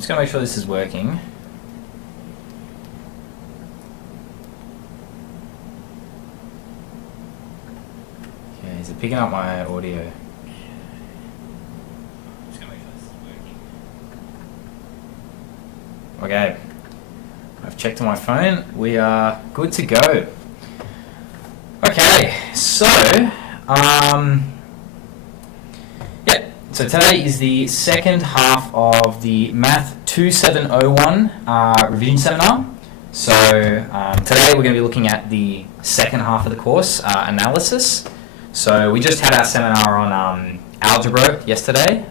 just going to make sure this is working. Okay, is it picking up my audio? Just going to make sure this is working. Okay, I've checked on my phone. We are good to go. Okay, so so today is the second half of the MATH2701 revision seminar. So today we're going to be looking at the second half of the course, analysis. So we just had our seminar on algebra yesterday.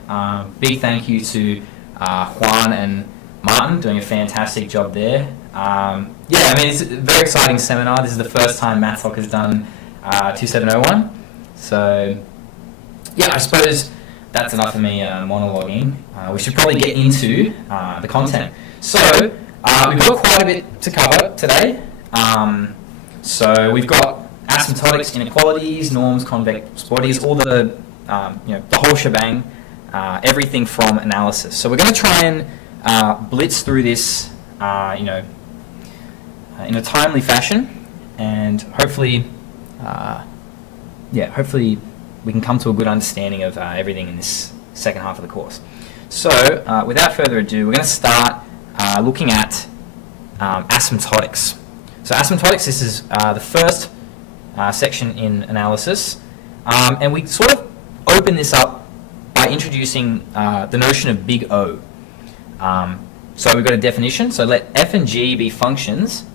Big thank you to Juan and Martin doing a fantastic job there. Yeah, I mean, it's a very exciting seminar. This is the first time MathSoc has done 2701. So yeah, I suppose that's enough of me monologuing. We should probably get into the content. So we've got quite a bit to cover today. So we've got asymptotics, inequalities, norms, convex bodies, all the the whole shebang, everything from analysis. So we're going to try and blitz through this, in a timely fashion, and hopefully, hopefully we can come to a good understanding of everything in this second half of the course. So without further ado, we're going to start looking at asymptotics. So asymptotics, this is the first section in analysis, and we sort of open this up by introducing the notion of big O. So we've got a definition. So let f and g be functions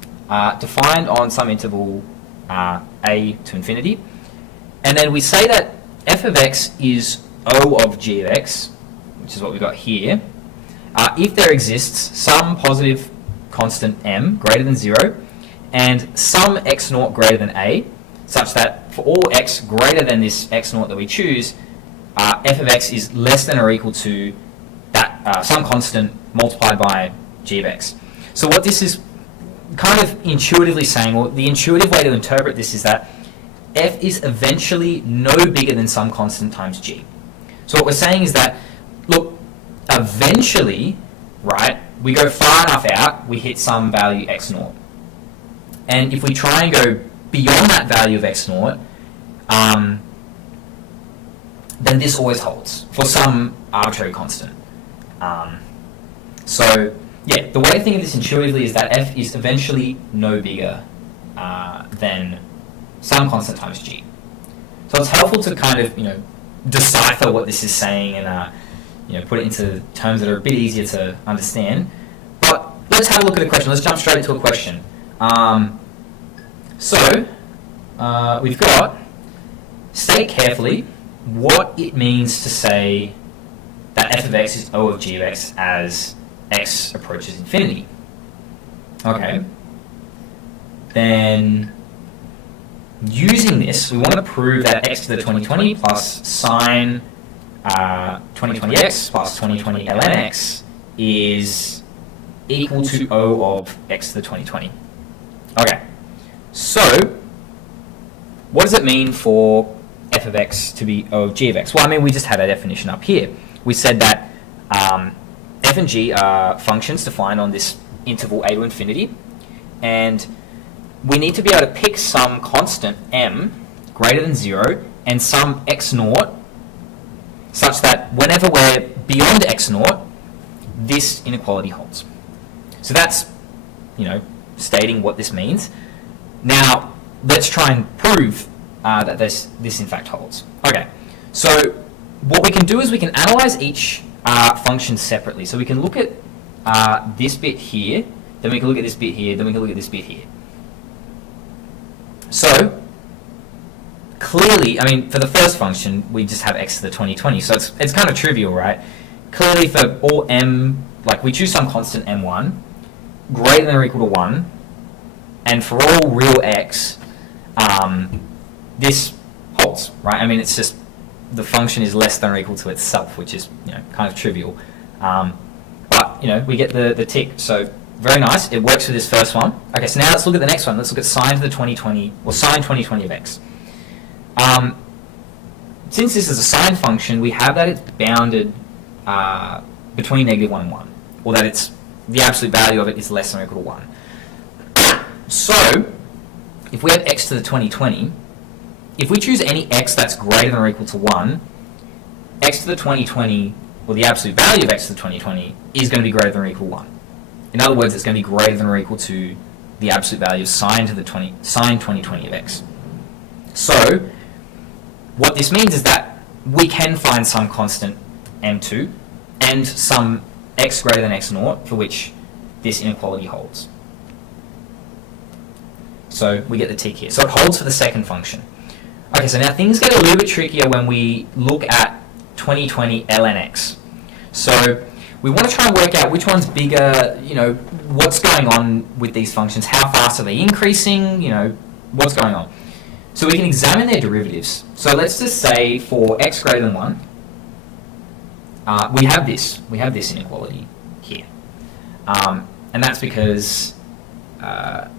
defined on some interval a to infinity. And then we say that f of x is O of g of x, which is what we've got here, if there exists some positive constant m greater than 0 and some x naught greater than a, such that for all x greater than this x naught that we choose, f of x is less than or equal to that some constant multiplied by g of x. So what this is kind of intuitively saying, or the intuitive way to interpret this, is that f is eventually no bigger than some constant times g. So what we're saying is that, look, eventually, right, we go far enough out, we hit some value x naught. And if we try and go beyond that value of x naught, then this always holds for some arbitrary constant. So yeah, the way to think of this intuitively is that f is eventually no bigger than some constant times g. So it's helpful to kind of decipher what this is saying and put it into terms that are a bit easier to understand. But let's have a look at a question. Let's jump straight into a question. We've got, state carefully what it means to say that f of x is O of g of x as x approaches infinity. Okay. Then, using this, we want to prove that x to the 2020 plus sine 2020x plus 2020 ln x is equal to O of x to the 2020. Okay. So, what does it mean for f of x to be O of g of x? Well, I mean, we just had a definition up here. We said that f and g are functions defined on this interval a to infinity, and we need to be able to pick some constant m greater than 0 and some x naught, such that whenever we're beyond x naught, this inequality holds. So that's, stating what this means. Now, let's try and prove that this in fact holds. Okay, so what we can do is we can analyze each function separately. So we can look at this bit here, then we can look at this bit here, then we can look at this bit here. So, clearly, I mean, for the first function, we just have x to the 2020, so it's kind of trivial, right? Clearly, for all m, like we choose some constant m1, greater than or equal to 1, and for all real x, this holds, right? I mean, it's just the function is less than or equal to itself, which is kind of trivial. But we get the tick. So very nice. It works for this first one. Okay, so now let's look at the next one. Let's look at sine to the 2020, or sine 2020 of x. Since this is a sine function, we have that it's bounded between -1 and 1. or that it's the absolute value of it is less than or equal to 1. So, if we have x to the 2020, if we choose any x that's greater than or equal to 1, x to the 2020, or the absolute value of x to the 2020, is going to be greater than or equal to 1. In other words, it's going to be greater than or equal to the absolute value of sine 2020 of x. So, what this means is that we can find some constant m2 and some x greater than x naught for which this inequality holds. So we get the tick here. So it holds for the second function. Okay, so now things get a little bit trickier when we look at 2020 ln x. So we want to try and work out which one's bigger, what's going on with these functions, how fast are they increasing, what's going on. So we can examine their derivatives. So let's just say for x greater than 1, we have this inequality here. And that's because, I'll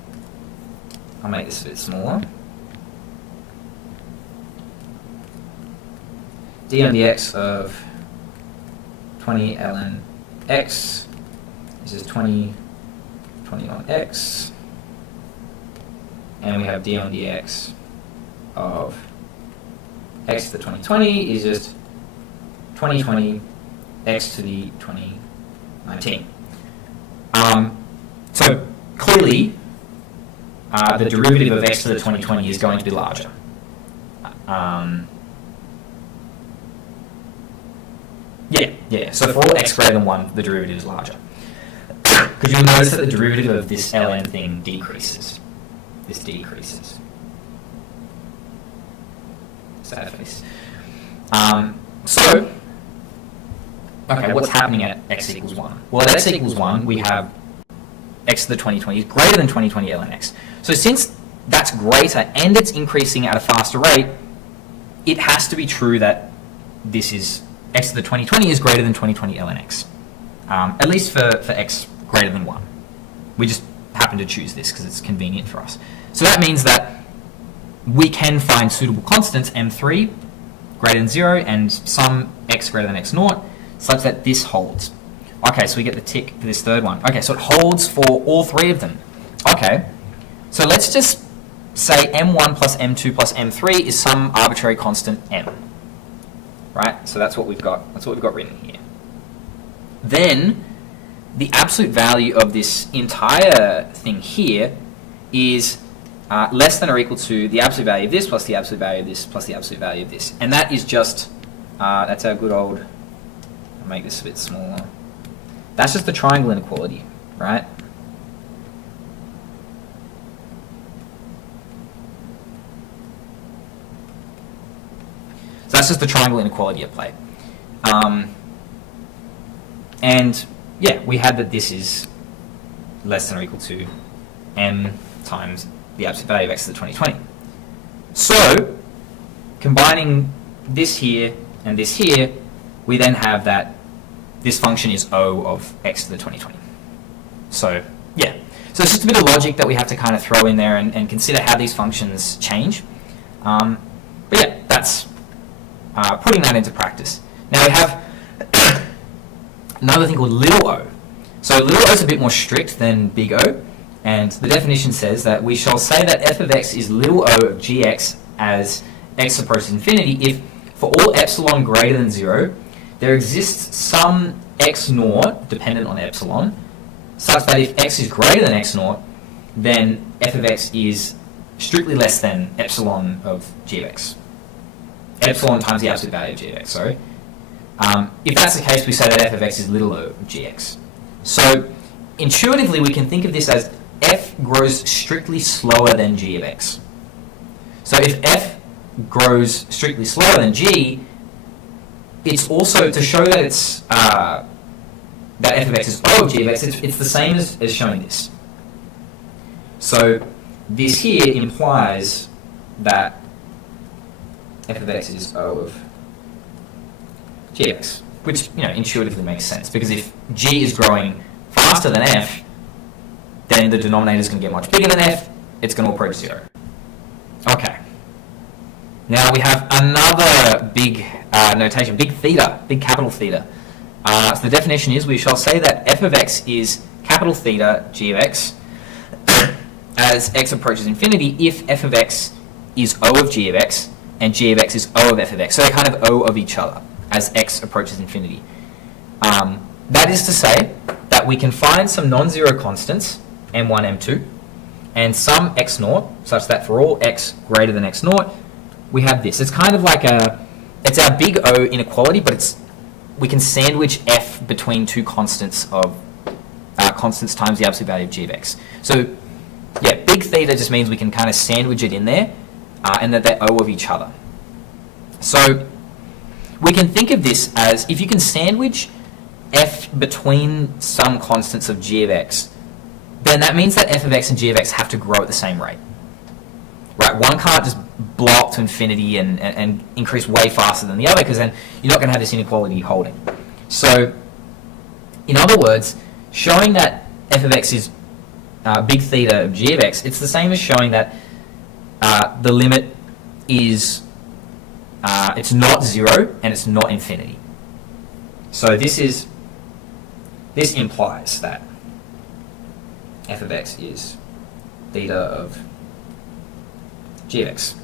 make this a bit smaller. d on dx of 20 ln x, this is 20 on x, and we have d on dx of x to the 2020 is just 2020 x to the 2019. So clearly, the derivative of x to the 2020 is going to be larger. Yeah. So for all x greater than 1, the derivative is larger. Because you'll notice that the derivative of this ln thing decreases. This decreases. Sad face. Okay, what's happening at x equals 1? Well, at x equals 1, we have x to the 2020 is greater than 2020 ln x. So since that's greater and it's increasing at a faster rate, it has to be true that this is x to the 2020 is greater than 2020 ln x. At least for x greater than 1. We just happen to choose this because it's convenient for us. So that means that we can find suitable constants, m3 greater than 0 and some x greater than x naught, such that this holds. Okay, so we get the tick for this third one. Okay, so it holds for all three of them. Okay, so let's just say m1 plus m2 plus m3 is some arbitrary constant m. Right, so that's what we've got. That's what we've got written here. Then the absolute value of this entire thing here is less than or equal to the absolute value of this plus the absolute value of this plus the absolute value of this. And that is just, that's our good old, I'll make this a bit smaller. That's just the triangle inequality, right? So that's just the triangle inequality at play. And yeah, we had that this is less than or equal to m times the absolute value of x to the 2020. So, combining this here and this here, we then have that this function is O of x to the 2020. So, yeah. So it's just a bit of logic that we have to kind of throw in there and consider how these functions change. But yeah, that's putting that into practice. Now we have another thing called little o. So little o is a bit more strict than big O. And the definition says that we shall say that f of x is little o of gx as x approaches infinity if, for all epsilon greater than 0, there exists some x naught dependent on epsilon, such that if x is greater than x naught, then f of x is strictly less than epsilon of g of x. Epsilon times the absolute value of g of x, sorry. If that's the case, we say that f of x is little o of gx. So, intuitively, we can think of this as f grows strictly slower than g of x. So if f grows strictly slower than g, it's also, to show that it's that f of x is O of g of x, it's the same as showing this. So this here implies that f of x is O of g of x, which intuitively makes sense, because if g is growing faster than f, then the denominator is going to get much bigger than f, it's going to approach 0. Okay. Now we have another big notation, big theta, big capital theta. So the definition is, we shall say that f of x is capital theta g of x as x approaches infinity if f of x is O of g of x and g of x is O of f of x. So they're kind of O of each other as x approaches infinity. That is to say that we can find some non-zero constants, m1, m2, and some x naught, such that for all x greater than x naught, we have this. It's kind of like it's our big O inequality, but we can sandwich f between two constants of constants times the absolute value of g of x. So yeah, big theta just means we can kind of sandwich it in there, and that they're O of each other. So we can think of this as, if you can sandwich f between some constants of g of x, then that means that f of x and g of x have to grow at the same rate. Right? One can't just blow up to infinity and increase way faster than the other, because then you're not going to have this inequality holding. So, in other words, showing that f of x is big theta of g of x, it's the same as showing that the limit is it's not 0 and it's not infinity. So this implies that f of x is theta of g of x.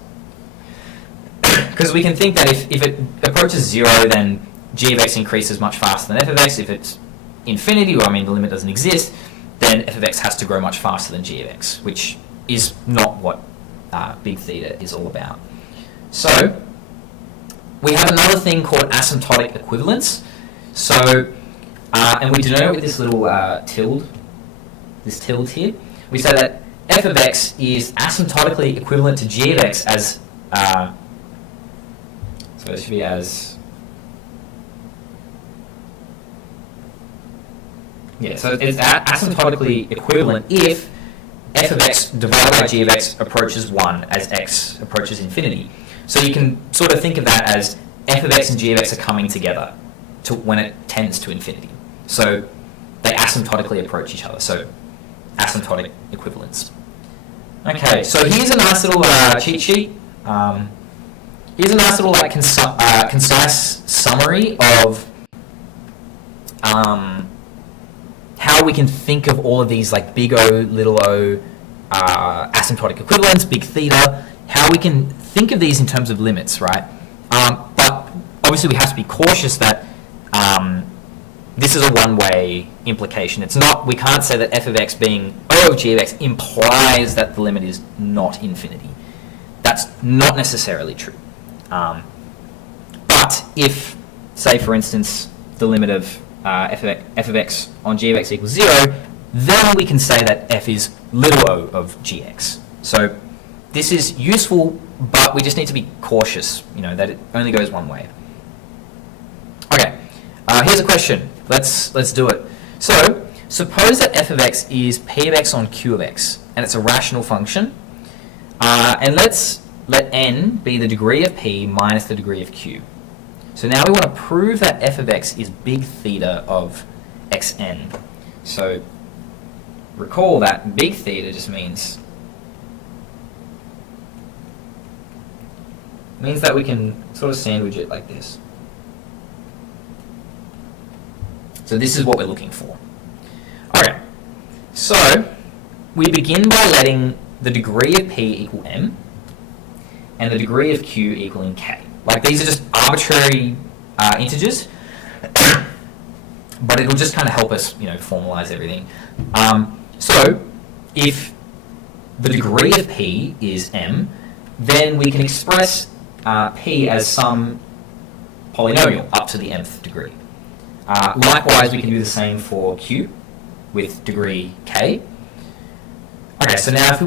Because we can think that if it approaches 0, then g of x increases much faster than f of x. If it's infinity, or the limit doesn't exist, then f of x has to grow much faster than g of x, which is not what big theta is all about. So we have another thing called asymptotic equivalence. So, and we denote it with this little tilde, this tilde here. We say that f of x is asymptotically equivalent to g of x as, so it should be as, yeah, so it's asymptotically equivalent if f of x divided by g of x approaches 1 as x approaches infinity. So you can sort of think of that as f of x and g of x are coming together to when it tends to infinity. So they asymptotically approach each other. So asymptotic equivalence. Okay, so here's a nice little cheat sheet. Here's a nice little concise summary of how we can think of all of these big O, little o, asymptotic equivalence, big theta, how we can think of these in terms of limits, right? But obviously we have to be cautious that this is a one-way implication. It's not, we can't say that f of x being O of g of x implies that the limit is not infinity. That's not necessarily true. But if, say for instance, the limit of f of x on g of x equals 0, then we can say that f is little o of gx. So this is useful, but we just need to be cautious, that it only goes one way. Okay, here's a question. Let's do it. So suppose that f of x is p of x on q of x, and it's a rational function, and let's let n be the degree of p minus the degree of q. So now we want to prove that f of x is big theta of xn. So recall that big theta just means that we can sort of sandwich it like this. So this is what we're looking for. Okay, so we begin by letting the degree of p equal m and the degree of q equaling k. These are just arbitrary integers, but it'll just kind of help us, formalize everything. So if the degree of p is m, then we can express p as some polynomial up to the nth degree. Likewise, we can do the same for q with degree k. Okay, so now if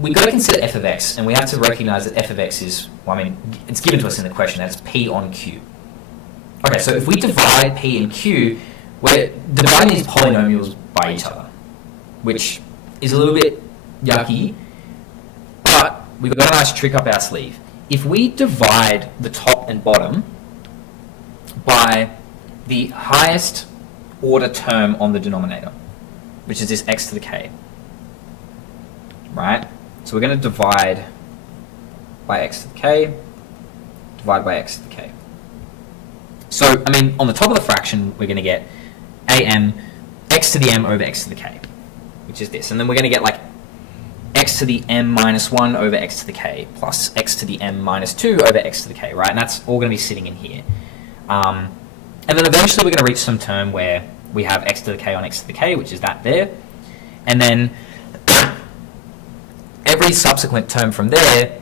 we've got to consider f of x, and we have to recognize that f of x is, it's given to us in the question, that's p on q. Okay, so if we divide p and q, we're dividing these polynomials by each other, which is a little bit yucky, but we've got a nice trick up our sleeve. If we divide the top and bottom by the highest order term on the denominator, which is this x to the k, right? So we're going to divide by x to the k, divide by x to the k. So, I mean, on the top of the fraction, we're going to get am x to the m over x to the k, which is this. And then we're going to get like x to the m minus 1 over x to the k plus x to the m minus 2 over x to the k, right? And that's all going to be sitting in here. And then eventually we're going to reach some term where we have x to the k on x to the k, which is that there. And then every subsequent term from there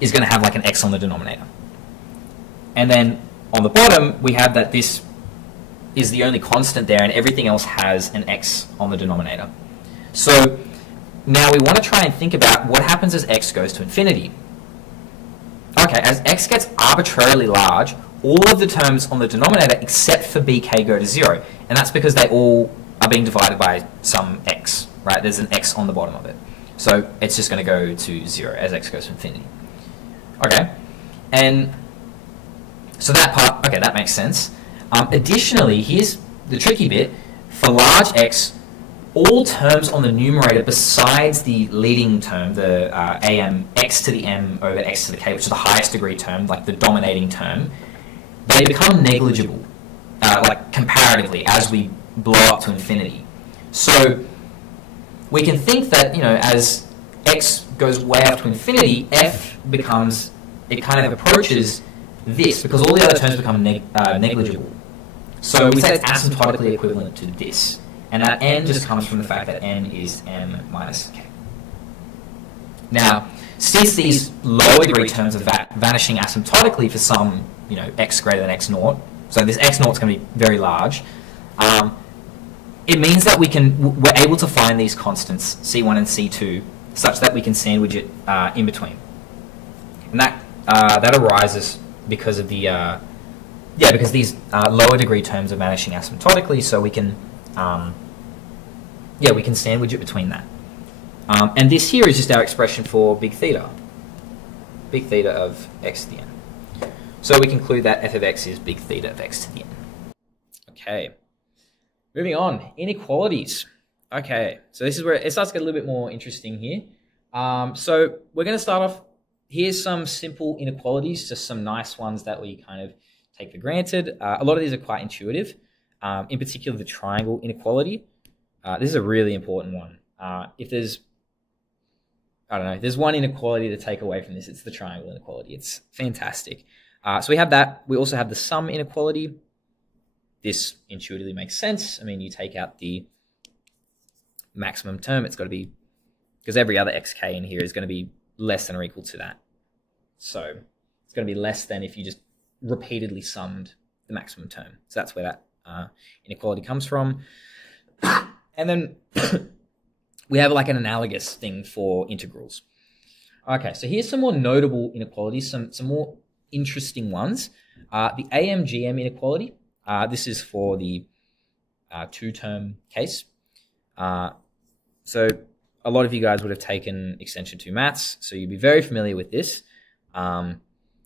is going to have like an x on the denominator. And then on the bottom, we have that this is the only constant there and everything else has an x on the denominator. So now we want to try and think about what happens as x goes to infinity. Okay, as x gets arbitrarily large, all of the terms on the denominator except for bk go to 0. And that's because they all are being divided by some x, right? There's an x on the bottom of it. So it's just going to go to 0 as x goes to infinity. Okay, and so that part, okay, that makes sense. Additionally, here's the tricky bit. For large x, all terms on the numerator besides the leading term, the am x to the m over x to the k, which is the highest degree term, like the dominating term, they become negligible, like comparatively, as we blow up to infinity. So we can think that, you know, as x goes way up to infinity, f becomes, it kind of approaches this, because all the other terms become negligible. So we say it's asymptotically equivalent to this. And that n just comes from the fact that n is m minus k. Now, since these lower degree terms are vanishing asymptotically for some, you know, x greater than x naught, so this x naught is going to be very large, it means that we're able to find these constants, c1 and c2, such that we can sandwich it in between. And that arises because of the because these lower degree terms are vanishing asymptotically, so we can we can sandwich it between that. And this here is just our expression for big theta of x to the n. So we conclude that f of x is big theta of x to the n. Okay, moving on, inequalities. Okay, so this is where it starts to get a little bit more interesting here. So we're going to start off, here's some simple inequalities, just some nice ones that we kind of take for granted. A lot of these are quite intuitive, in particular the triangle inequality. This is a really important one. If there's, I don't know, there's one inequality to take away from this, it's the triangle inequality. It's fantastic. So we have that. We also have the sum inequality. This intuitively makes sense. I mean, you take out the maximum term, it's got to be, because every other xk in here is going to be less than or equal to that. So it's going to be less than if you just repeatedly summed the maximum term. So that's where that inequality comes from. And then we have like an analogous thing for integrals. Okay, so here's some more notable inequalities, some more interesting ones. The AMGM inequality, this is for the two-term case. So a lot of you guys would have taken Extension 2 Maths, so you'd be very familiar with this,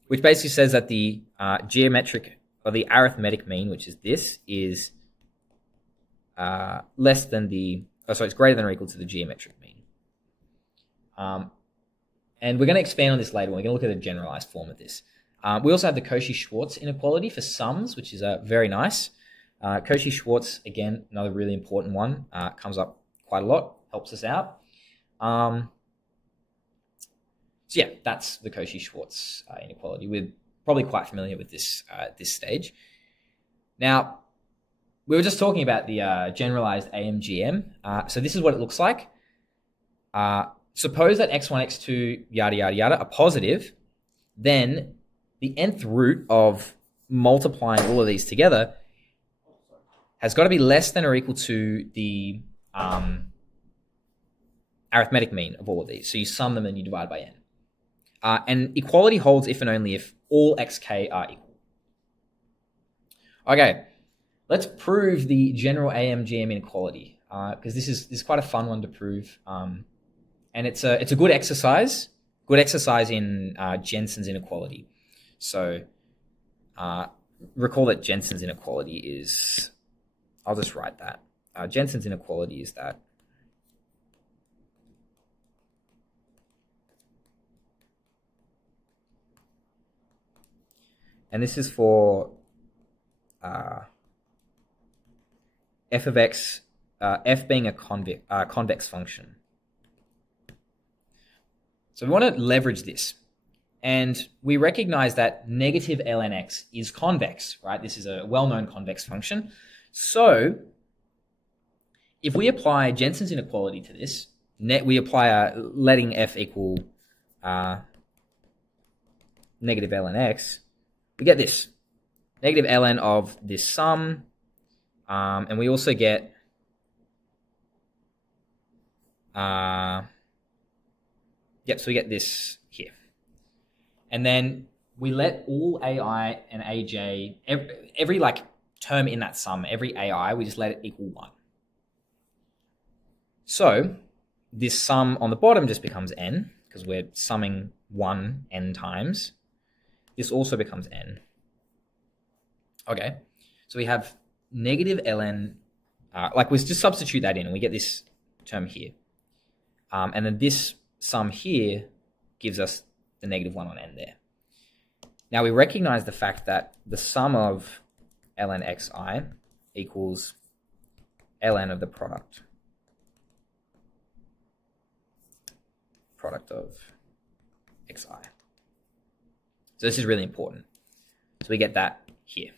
which basically says that the geometric, or the arithmetic mean, which is this, is less than the, it's greater than or equal to the geometric mean. And we're going to expand on this later. We're going to look at a generalized form of this. We also have the Cauchy-Schwarz inequality for sums, which is very nice. Cauchy-Schwarz, again, another really important one, comes up quite a lot, helps us out. So yeah, that's the Cauchy-Schwarz inequality. We're probably quite familiar with this at this stage. Now, we were just talking about the generalized AMGM. So this is what it looks like. Suppose that x1, x2, yada, yada, yada, are positive, then the nth root of multiplying all of these together has got to be less than or equal to the arithmetic mean of all of these. So you sum them and you divide by n. And equality holds if and only if all xk are equal. Okay, let's prove the general AMGM inequality, because this is quite a fun one to prove. And it's a good exercise in Jensen's inequality. So recall that Jensen's inequality is, I'll just write that. Jensen's inequality is that And this is for f of x, f being a convex function. So we want to leverage this. And we recognize that negative ln x is convex, right? This is a well-known convex function. So if we apply Jensen's inequality to this, we apply letting f equal negative ln x, we get this. Negative ln of this sum, and we also get so we get this here. And then we let all ai and aj, every like term in that sum, every ai, we just let it equal 1. So this sum on the bottom just becomes n, because we're summing 1 n times. This also becomes n. Okay, so we have negative ln, like we just substitute that in and we get this term here. And then this sum here gives us the negative 1 on n there. Now we recognize the fact that the sum of ln xi equals ln of the product of xi. So this is really important. So we get that here.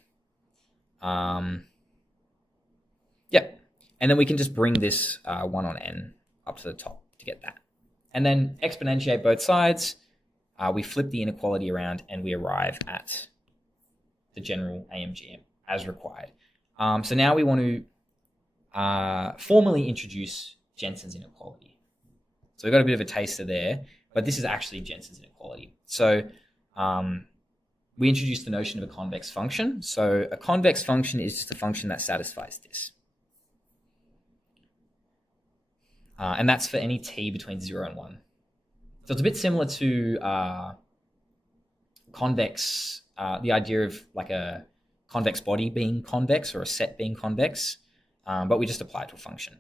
Yep. And then we can just bring this 1 on n up to the top to get that. And then exponentiate both sides. We flip the inequality around and we arrive at the general AMGM as required. So now we want to formally introduce Jensen's inequality. So we've got a bit of a taster there, but this is actually Jensen's inequality. So we introduced the notion of a convex function. So a convex function is just a function that satisfies this. And that's for any t between 0 and 1. So it's a bit similar to convex, the idea of like a convex body being convex or a set being convex, but we just apply it to a function.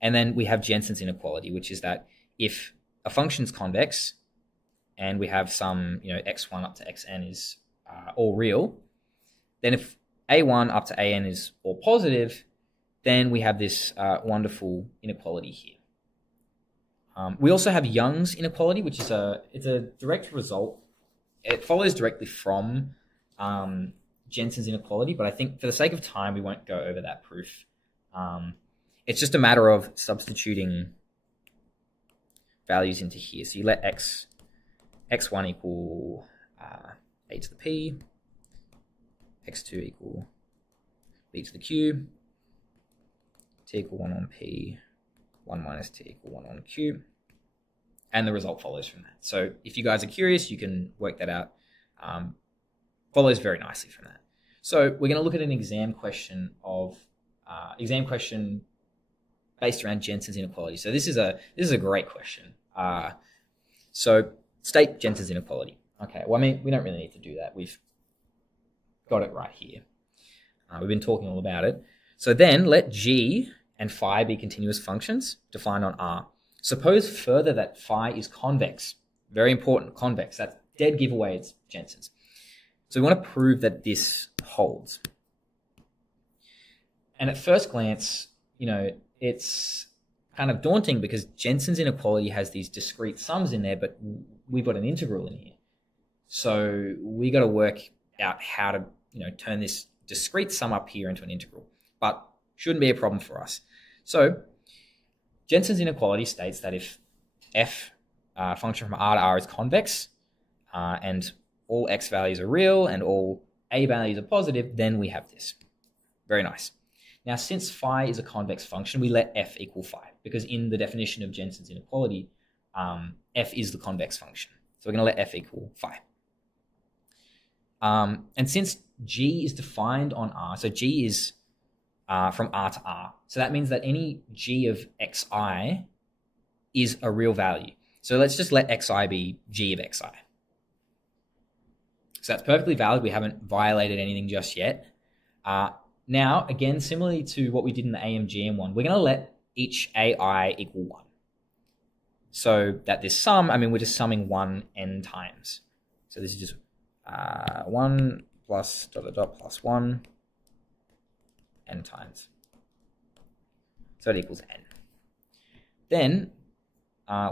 And then we have Jensen's inequality, which is that if a function's convex and we have some, x1 up to xn is all real, then if a1 up to an is all positive, then we have this wonderful inequality here. We also have Young's inequality, which is it's a direct result. It follows directly from Jensen's inequality, but I think for the sake of time, we won't go over that proof. It's just a matter of substituting values into here. So you let x1 equal a to the p, x2 equal b to the q, t equal 1 on p, 1 minus t equal 1 on q, and the result follows from that. So if you guys are curious, you can work that out. Follows very nicely from that. So we're going to look at an exam question based around Jensen's inequality. So this is a great question. So state Jensen's inequality. Okay, well, I mean, we don't really need to do that. We've got it right here. We've been talking all about it. So then let g and phi be continuous functions defined on R. Suppose further that phi is convex. Very important, convex. That's dead giveaway, it's Jensen's. So we want to prove that this holds. And at first glance, it's kind of daunting because Jensen's inequality has these discrete sums in there, but we've got an integral in here. So we got to work out how to, turn this discrete sum up here into an integral, but shouldn't be a problem for us. So Jensen's inequality states that if f function from R to R is convex and all x values are real and all a values are positive, then we have this. Very nice. Now, since phi is a convex function, we let f equal phi because in the definition of Jensen's inequality, f is the convex function. So we're going to let f equal phi. And since g is defined on R, so g is from R to R. So that means that any g of xi is a real value. So let's just let xi be g of xi. So that's perfectly valid. We haven't violated anything just yet. Now, again, similarly to what we did in the AMGM one, we're going to let each ai equal 1. So that this sum, we're just summing 1 n times. So this is just 1 plus dot dot dot plus 1 n times. So it equals n. Then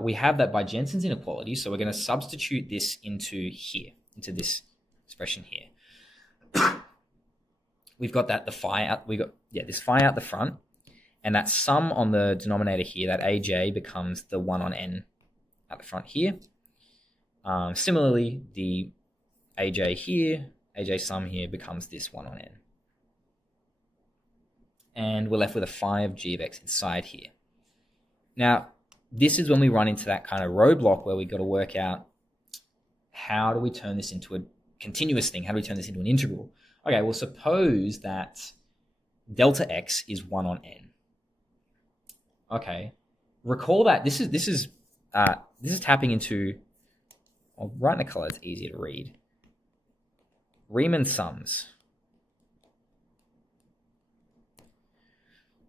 we have that by Jensen's inequality, so we're going to substitute this into here, into this expression here. We've got that this phi out the front, and that sum on the denominator here, that aj, becomes the 1 on n at the front here. Similarly, the aj here, aj sum here, becomes this 1 on n. And we're left with a phi of g of x inside here. Now, this is when we run into that kind of roadblock where we've got to work out how do we turn this into a continuous thing? How do we turn this into an integral? Okay, well, suppose that delta x is 1 on n. Okay, recall that this is tapping into, I'll write in a color, it's easier to read. Riemann sums.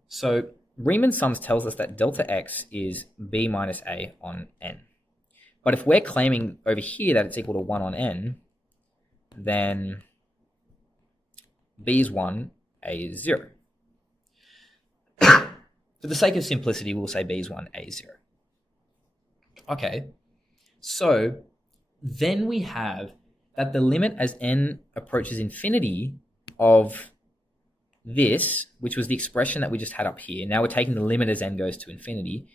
So Riemann sums tells us that delta x is b minus a on n. But if we're claiming over here that it's equal to 1 on n, then b is 1, a is 0. For the sake of simplicity, we'll say b is 1, a is 0. Okay, so then we have that the limit as n approaches infinity of this, which was the expression that we just had up here, now we're taking the limit as n goes to infinity,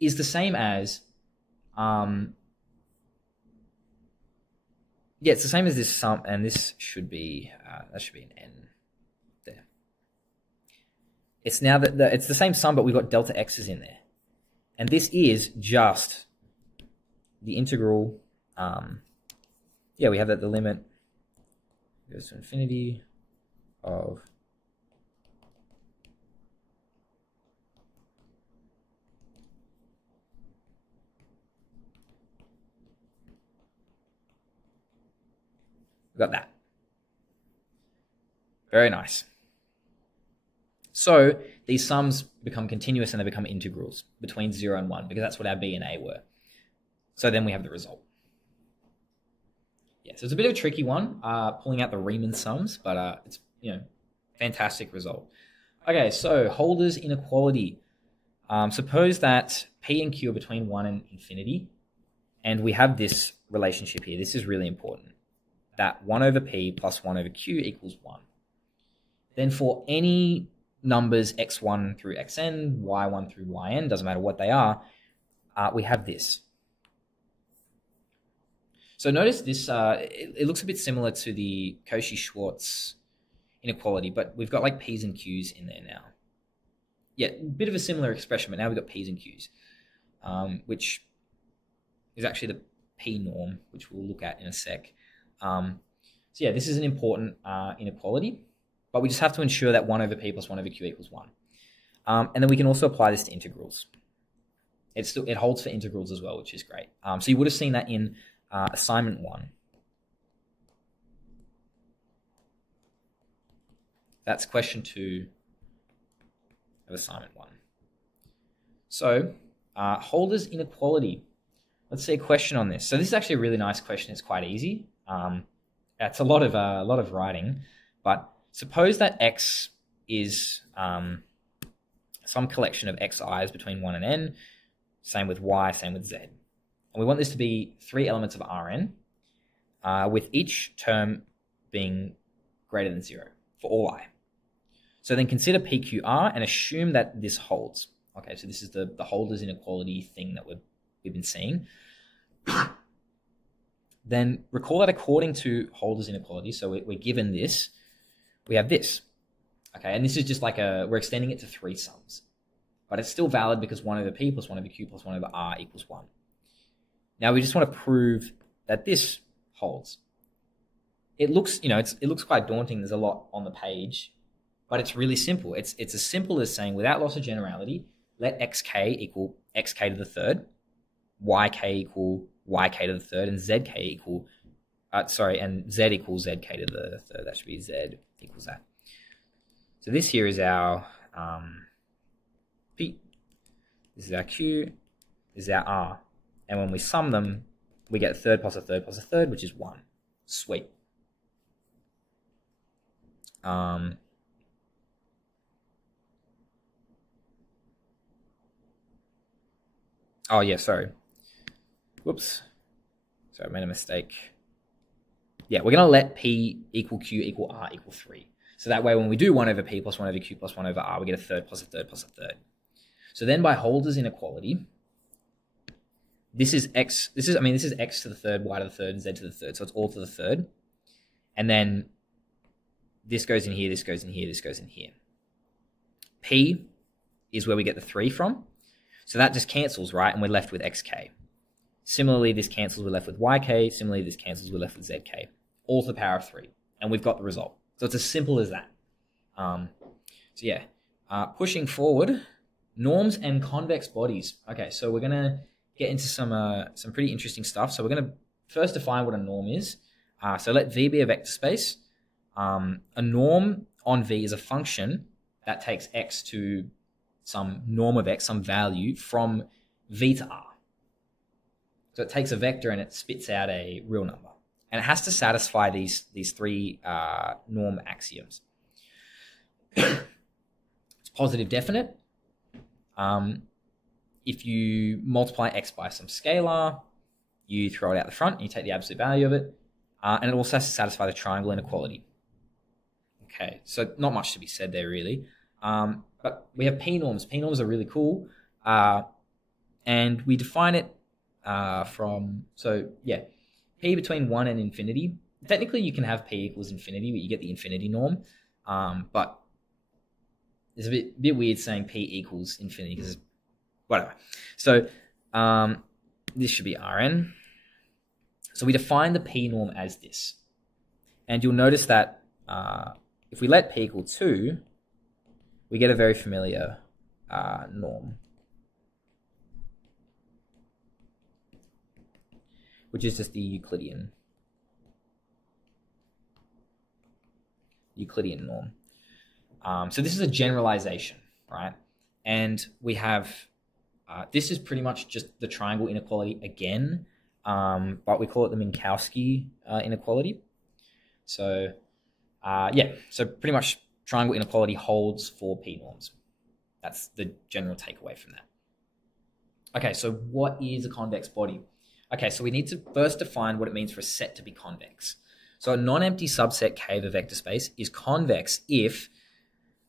is the same as, it's the same as this sum, and this should be, that should be an n there. It's now that it's the same sum, but we've got delta x's in there. And this is just the integral, we have that the limit goes to infinity of got that. Very nice. So these sums become continuous and they become integrals between 0 and 1 because that's what our b and a were. So then we have the result. Yeah, so it's a bit of a tricky one, pulling out the Riemann sums, but it's, fantastic result. Okay, so Holder's inequality. Suppose that p and q are between 1 and infinity, and we have this relationship here. This is really important. That 1 over p plus 1 over q equals 1. Then for any numbers x1 through xn, y1 through yn, doesn't matter what they are, we have this. So notice this, it looks a bit similar to the Cauchy-Schwarz inequality, but we've got like p's and q's in there now. Yeah, a bit of a similar expression, but now we've got p's and q's, which is actually the p norm, which we'll look at in a sec. So yeah, this is an important inequality, but we just have to ensure that 1 over p plus 1 over q equals 1. And then we can also apply this to integrals. It holds for integrals as well, which is great. So you would have seen that in assignment 1. That's question 2 of assignment 1. So Holder's inequality. Let's see a question on this. So this is actually a really nice question. It's quite easy. It's a lot of writing, but suppose that x is some collection of xi's between 1 and n, same with y, same with z. And we want this to be 3 elements of Rn, with each term being greater than 0 for all I. So then consider PQR and assume that this holds. Okay, so this is the Holder's inequality thing that we've been seeing. Then recall that according to Holder's inequality, so we're given this, we have this. Okay, and this is just like we're extending it to 3 sums. But it's still valid because 1 over p plus 1 over q plus 1 over r equals 1. Now we just want to prove that this holds. It looks, it looks quite daunting. There's a lot on the page, but it's really simple. It's as simple as saying, without loss of generality, let xk equal xk to the third, yk equal yk to the third, and zk equal, and z equals zk to the third. That should be z equals that. So this here is our p. This is our q. This is our r. And when we sum them, we get a third plus a third plus a third, which is 1. Sweet. Oh yeah, sorry. Whoops. Sorry, I made a mistake. Yeah, we're going to let P equal Q equal R equal 3. So that way when we do 1 over P plus 1 over Q plus 1 over R, we get a third plus a third plus a third. So then by Holder's inequality, this is X to the third, Y to the third, Z to the third. So it's all to the third. And then this goes in here, this goes in here, this goes in here. P is where we get the 3 from. So that just cancels, right? And we're left with XK. Similarly, this cancels, we're left with YK. Similarly, this cancels, we're left with ZK. All to the power of 3. And we've got the result. So it's as simple as that. Pushing forward, norms and convex bodies. Okay, so we're going to get into some pretty interesting stuff. So we're going to first define what a norm is. So let V be a vector space. A norm on V is a function that takes X to some norm of X, some value from V to R. So it takes a vector and it spits out a real number. And it has to satisfy these three norm axioms. It's positive definite. If you multiply X by some scalar, you throw it out the front and you take the absolute value of it. And it also has to satisfy the triangle inequality. Okay, so not much to be said there really. But we have P-norms. P-norms are really cool. And we define it P between 1 and infinity. Technically, you can have P equals infinity, but you get the infinity norm. But it's a bit weird saying P equals infinity because whatever. So this should be Rn. So we define the P norm as this. And you'll notice that if we let P equal 2, we get a very familiar norm, which is just the Euclidean norm. So this is a generalization, right? And we have, this is pretty much just the triangle inequality again, but we call it the Minkowski inequality. So so pretty much triangle inequality holds for P norms. That's the general takeaway from that. Okay, so what is a convex body? Okay, so we need to first define what it means for a set to be convex. So a non-empty subset K of a vector space is convex if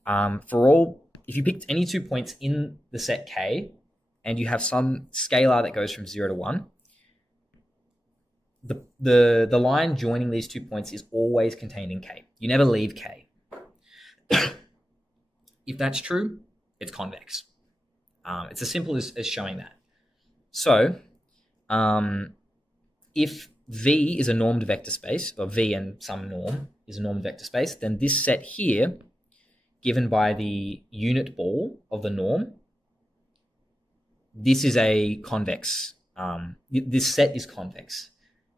you picked any 2 points in the set K and you have some scalar that goes from 0 to 1, the line joining these 2 points is always contained in K. You never leave K. If that's true, it's convex. It's as simple as showing that. So if V is a normed vector space, or V and some norm is a normed vector space, then this set here, given by the unit ball of the norm, this is a convex. This set is convex.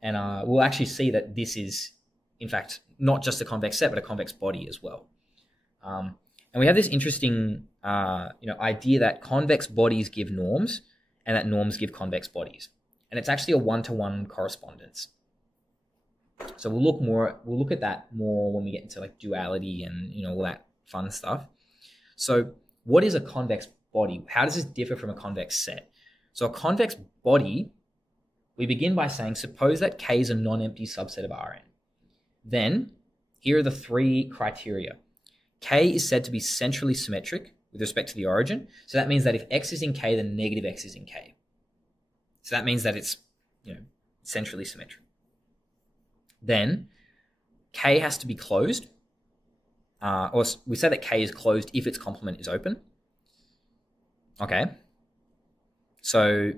And we'll actually see that this is, in fact, not just a convex set, but a convex body as well. And we have this interesting idea that convex bodies give norms and that norms give convex bodies. And it's actually a one-to-one correspondence. So we'll look at that more when we get into like duality and all that fun stuff. So what is a convex body? How does this differ from a convex set? So a convex body, we begin by saying, suppose that K is a non-empty subset of Rn. Then here are the 3 criteria. K is said to be centrally symmetric with respect to the origin. So that means that if X is in K, then negative X is in K. So that means that it's centrally symmetric. Then K has to be closed. Or we say that K is closed if its complement is open. Okay. So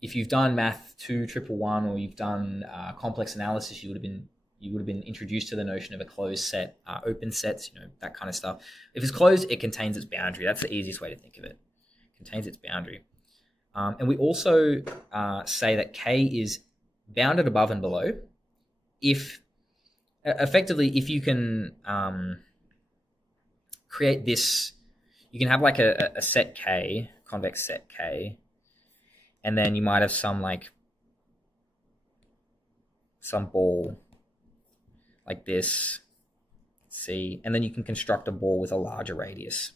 if you've done MATH2701 or you've done complex analysis, you would have been introduced to the notion of a closed set, open sets, that kind of stuff. If it's closed, it contains its boundary. That's the easiest way to think of it. It contains its boundary. And we also say that K is bounded above and below if you can create this, you can have like a set K, convex set K, and then you might have some ball like this, C, and then you can construct a ball with a larger radius,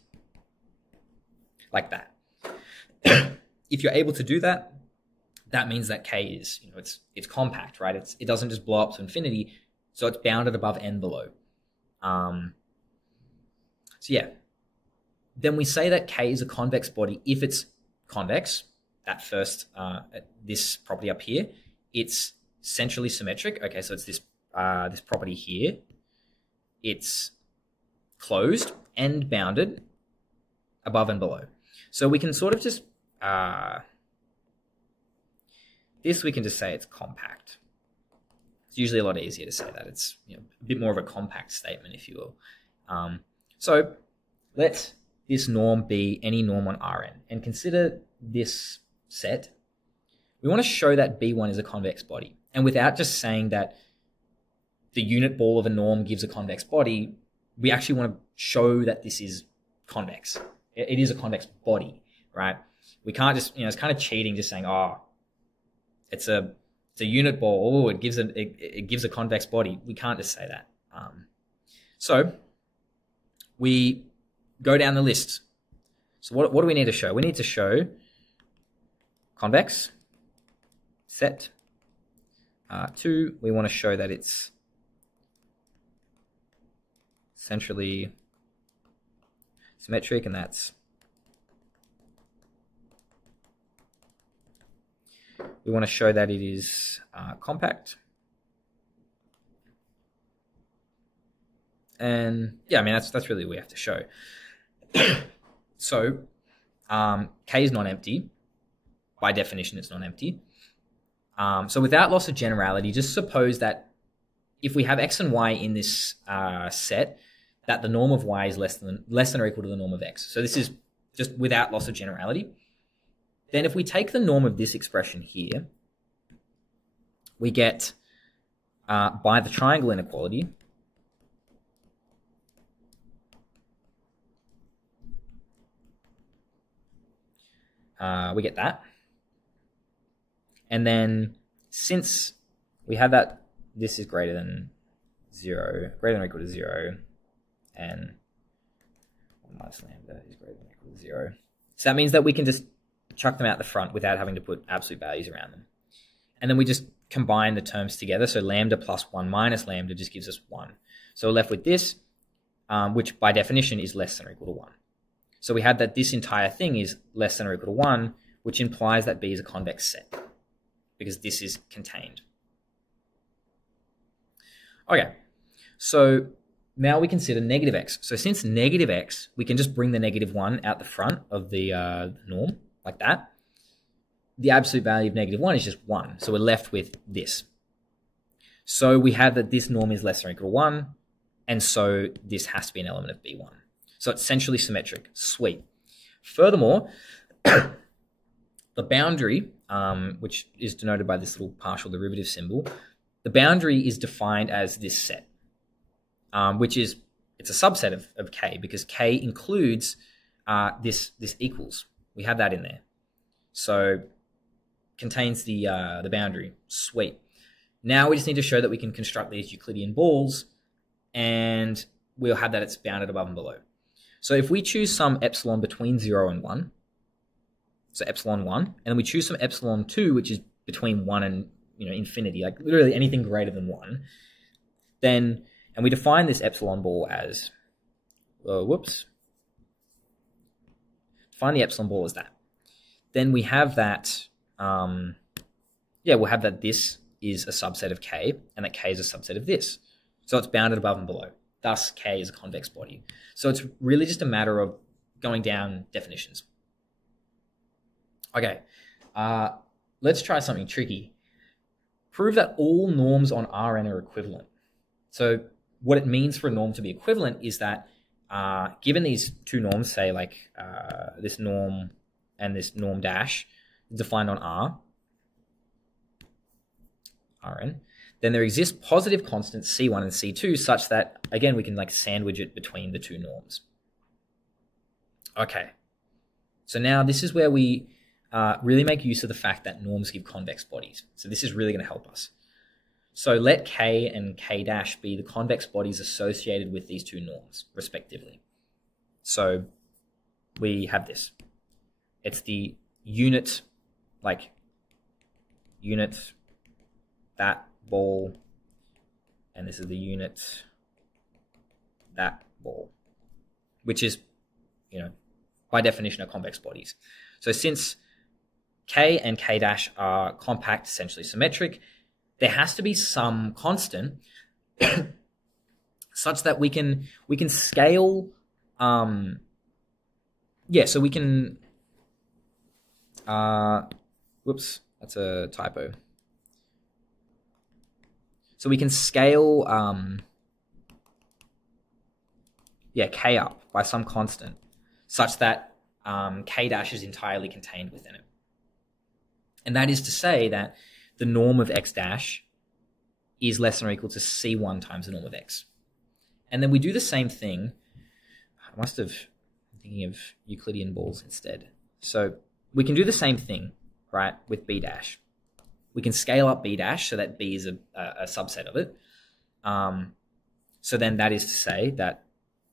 like that. If you're able to do that, that means that K is, it's compact, right? It doesn't just blow up to infinity, so it's bounded above and below. So yeah, then we say that K is a convex body if it's convex. That first, this property up here, it's centrally symmetric. Okay, so it's this this property here. It's closed and bounded above and below. So we can sort of just this we can just say it's compact. It's usually a lot easier to say that. It's a bit more of a compact statement, if you will. So let this norm be any norm on Rn, and consider this set. We want to show that B1 is a convex body, and without just saying that the unit ball of a norm gives a convex body, we actually want to show that this is convex. It is a convex body, right? We can't just, it's kind of cheating just saying, oh, it's a unit ball. Oh, it gives a convex body. We can't just say that. So we go down the list. So what do we need to show? We need to show convex set. 2, we want to show that it's centrally symmetric, and that's we want to show that it is compact. And yeah, I mean that's really what we have to show. So K is non-empty. By definition, it's non-empty. So without loss of generality, just suppose that if we have X and Y in this set, that the norm of Y is less than or equal to the norm of X. So this is just without loss of generality. Then if we take the norm of this expression here, we get, by the triangle inequality, we get that. And then since we have that this is greater than 0, greater than or equal to 0, and 1 minus lambda is greater than or equal to 0. So that means that we can just chuck them out the front without having to put absolute values around them. And then we just combine the terms together. So lambda plus 1 minus lambda just gives us 1. So we're left with this, which by definition is less than or equal to 1. So we have that this entire thing is less than or equal to 1, which implies that B is a convex set, because this is contained. Okay, so now we consider negative x. So since negative x, we can just bring the negative 1 out the front of the norm, like that. The absolute value of negative 1 is just 1, so we're left with this. So we have that this norm is less than or equal to 1, and so this has to be an element of B1. So it's centrally symmetric. Sweet. Furthermore, the boundary, which is denoted by this little partial derivative symbol, the boundary is defined as this set, which is, it's a subset of K, because K includes this equals. We have that in there. So contains the boundary. Sweet. Now we just need to show that we can construct these Euclidean balls, and we'll have that it's bounded above and below. So if we choose some epsilon between 0 and 1, so epsilon 1, and then we choose some epsilon 2, which is between 1 and infinity, like literally anything greater than 1, then, and we define this epsilon ball as, define the epsilon ball as that. Then we have that, we'll have that this is a subset of K, and that K is a subset of this. So it's bounded above and below. Thus, K is a convex body. So it's really just a matter of going down definitions. Okay, let's try something tricky. Prove that all norms on Rn are equivalent. So what it means for a norm to be equivalent is that given these two norms, say like this norm and this norm dash defined on Rn, then there exists positive constants C1 and C2 such that, again, we can like sandwich it between the two norms. Okay, so now this is where we really make use of the fact that norms give convex bodies. So this is really going to help us. So let K and K dash be the convex bodies associated with these two norms, respectively. So we have this. It's the unit, that ball, and this is the unit, that ball, which is, by definition, are convex bodies. So since K and K dash are compact, essentially symmetric, there has to be some constant such that we can scale. So we can. Whoops, that's a typo. So we can scale. K up by some constant, such that K dash is entirely contained within it. And that is to say that the norm of X dash is less than or equal to C1 times the norm of X. And then we do the same thing. I must have been thinking of Euclidean balls instead. So we can do the same thing, right, with B dash. We can scale up B dash so that B is a subset of it. So then that is to say that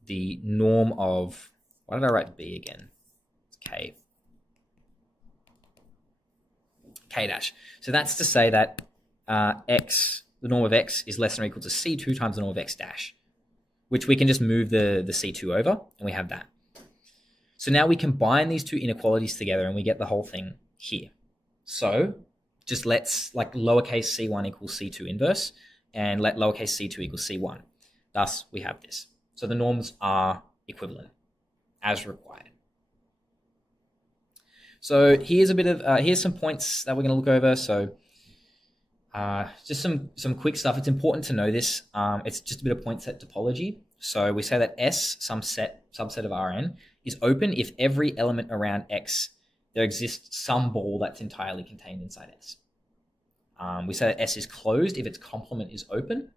the norm of, why did I write B again? It's K. K dash. So that's to say that X, the norm of X, is less than or equal to C2 times the norm of X dash, which we can just move the C2 over, and we have that. So now we combine these two inequalities together, and we get the whole thing here. So just let's, lowercase c1 equals c2 inverse, and let lowercase c2 equals c1. Thus, we have this. So the norms are equivalent, as required. So here's a bit of here's some points that we're going to look over. So just some quick stuff. It's important to know this. It's just a bit of point set topology. So we say that S, some subset of Rn, is open if every element around X there exists some ball that's entirely contained inside S. We say that S is closed if its complement is open.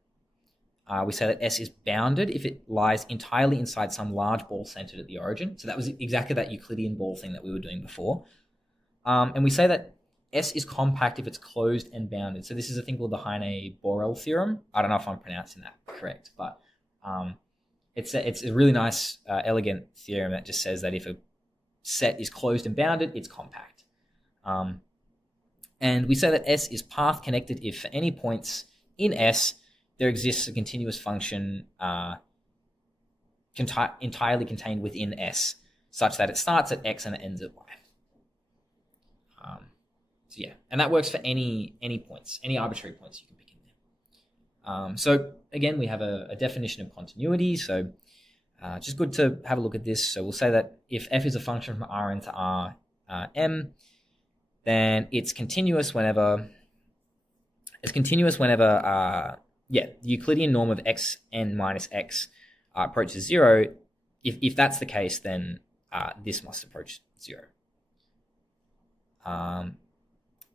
We say that S is bounded if it lies entirely inside some large ball centered at the origin. So that was exactly that Euclidean ball thing that we were doing before. And we say that S is compact if it's closed and bounded. So this is a thing called the Heine-Borel theorem. I don't know if I'm pronouncing that correct, but it's a really nice, elegant theorem that just says that if a set is closed and bounded, it's compact. And we say that S is path connected if for any points in S there exists a continuous function entirely contained within S, such that it starts at X and it ends at Y. And that works for any points, any arbitrary points you can pick in there. So again, we have a definition of continuity. So just good to have a look at this. So we'll say that if F is a function from Rn to Rm, then it's continuous whenever the Euclidean norm of xn minus x approaches 0. If that's the case, then this must approach 0.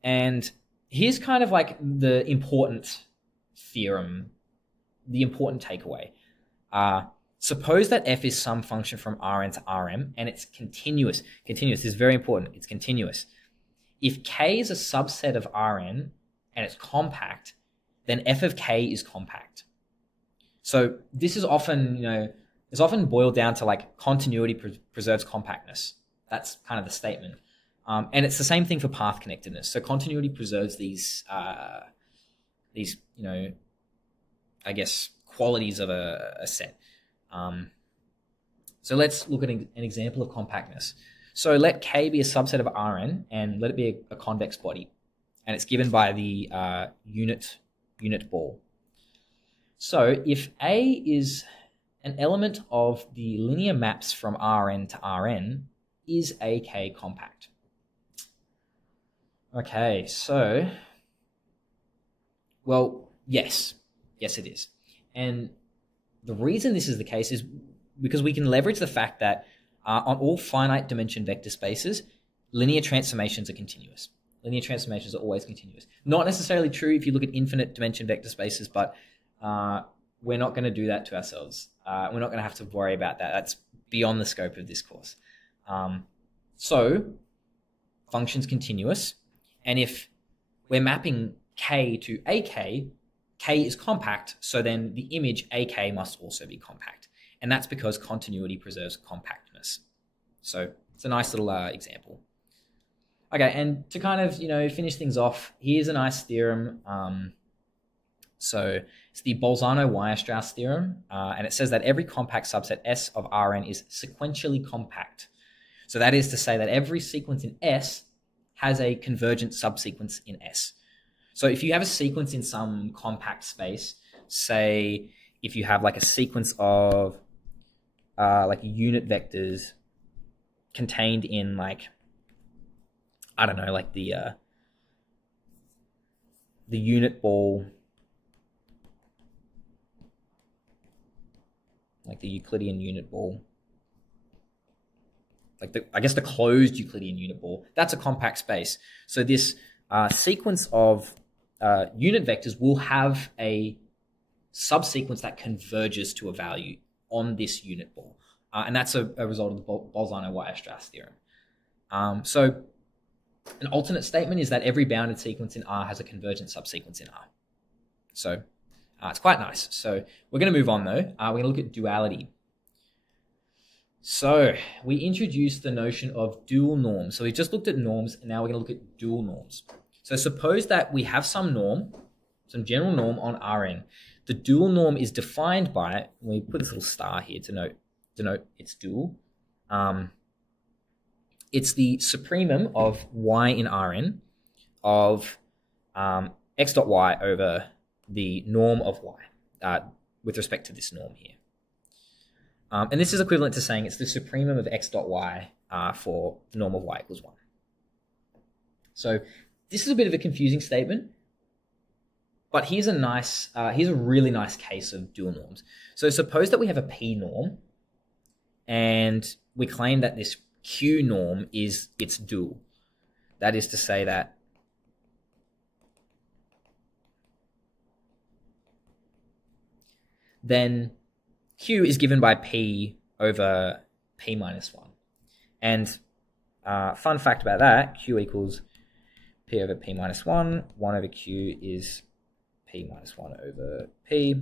And here's kind of like the important theorem, the important takeaway. Suppose that f is some function from Rn to Rm, and it's continuous. Continuous is very important. It's continuous. If k is a subset of Rn and it's compact, then f of k is compact. So this is often, it's often boiled down to like continuity preserves compactness. That's kind of the statement. And it's the same thing for path connectedness. So continuity preserves these qualities of a set. So let's look at an example of compactness. So let K be a subset of Rn and let it be a convex body. And it's given by the unit ball. So if A is an element of the linear maps from Rn to Rn, is AK compact? Okay, so, well, yes. Yes, it is. And the reason this is the case is because we can leverage the fact that on all finite dimension vector spaces, linear transformations are continuous. Linear transformations are always continuous. Not necessarily true if you look at infinite dimension vector spaces, but we're not going to do that to ourselves. We're not going to have to worry about that. That's beyond the scope of this course. So function's continuous. And if we're mapping K to AK, K is compact, so then the image AK must also be compact. And that's because continuity preserves compactness. So it's a nice little example. Okay, and to kind of, finish things off, here's a nice theorem. So it's the Bolzano-Weierstrass theorem, and it says that every compact subset S of Rn is sequentially compact. So that is to say that every sequence in S has a convergent subsequence in S. So if you have a sequence in some compact space, say if you have like a sequence of like unit vectors contained in like, I don't know, like the unit ball, like the Euclidean unit ball, like I guess the closed Euclidean unit ball, that's a compact space. So this sequence of unit vectors will have a subsequence that converges to a value on this unit ball. And that's a result of the Bolzano-Weierstrass theorem. So an alternate statement is that every bounded sequence in R has a convergent subsequence in R. So it's quite nice. So we're going to move on though. We're going to look at duality. So we introduced the notion of dual norms. So we just looked at norms, and now we're going to look at dual norms. So suppose that we have some norm, some general norm on Rn. The dual norm is defined by, we put this little star here to denote its dual. It's the supremum of y in Rn of x dot y over the norm of y with respect to this norm here. And this is equivalent to saying it's the supremum of x dot y for the norm of y equals 1. So this is a bit of a confusing statement, but here's a really nice case of dual norms. So suppose that we have a P norm, and we claim that this Q norm is its dual. That is to say that then Q is given by P over P minus 1. And fun fact about that, Q equals P over P minus 1. 1 over Q is P minus 1 over P.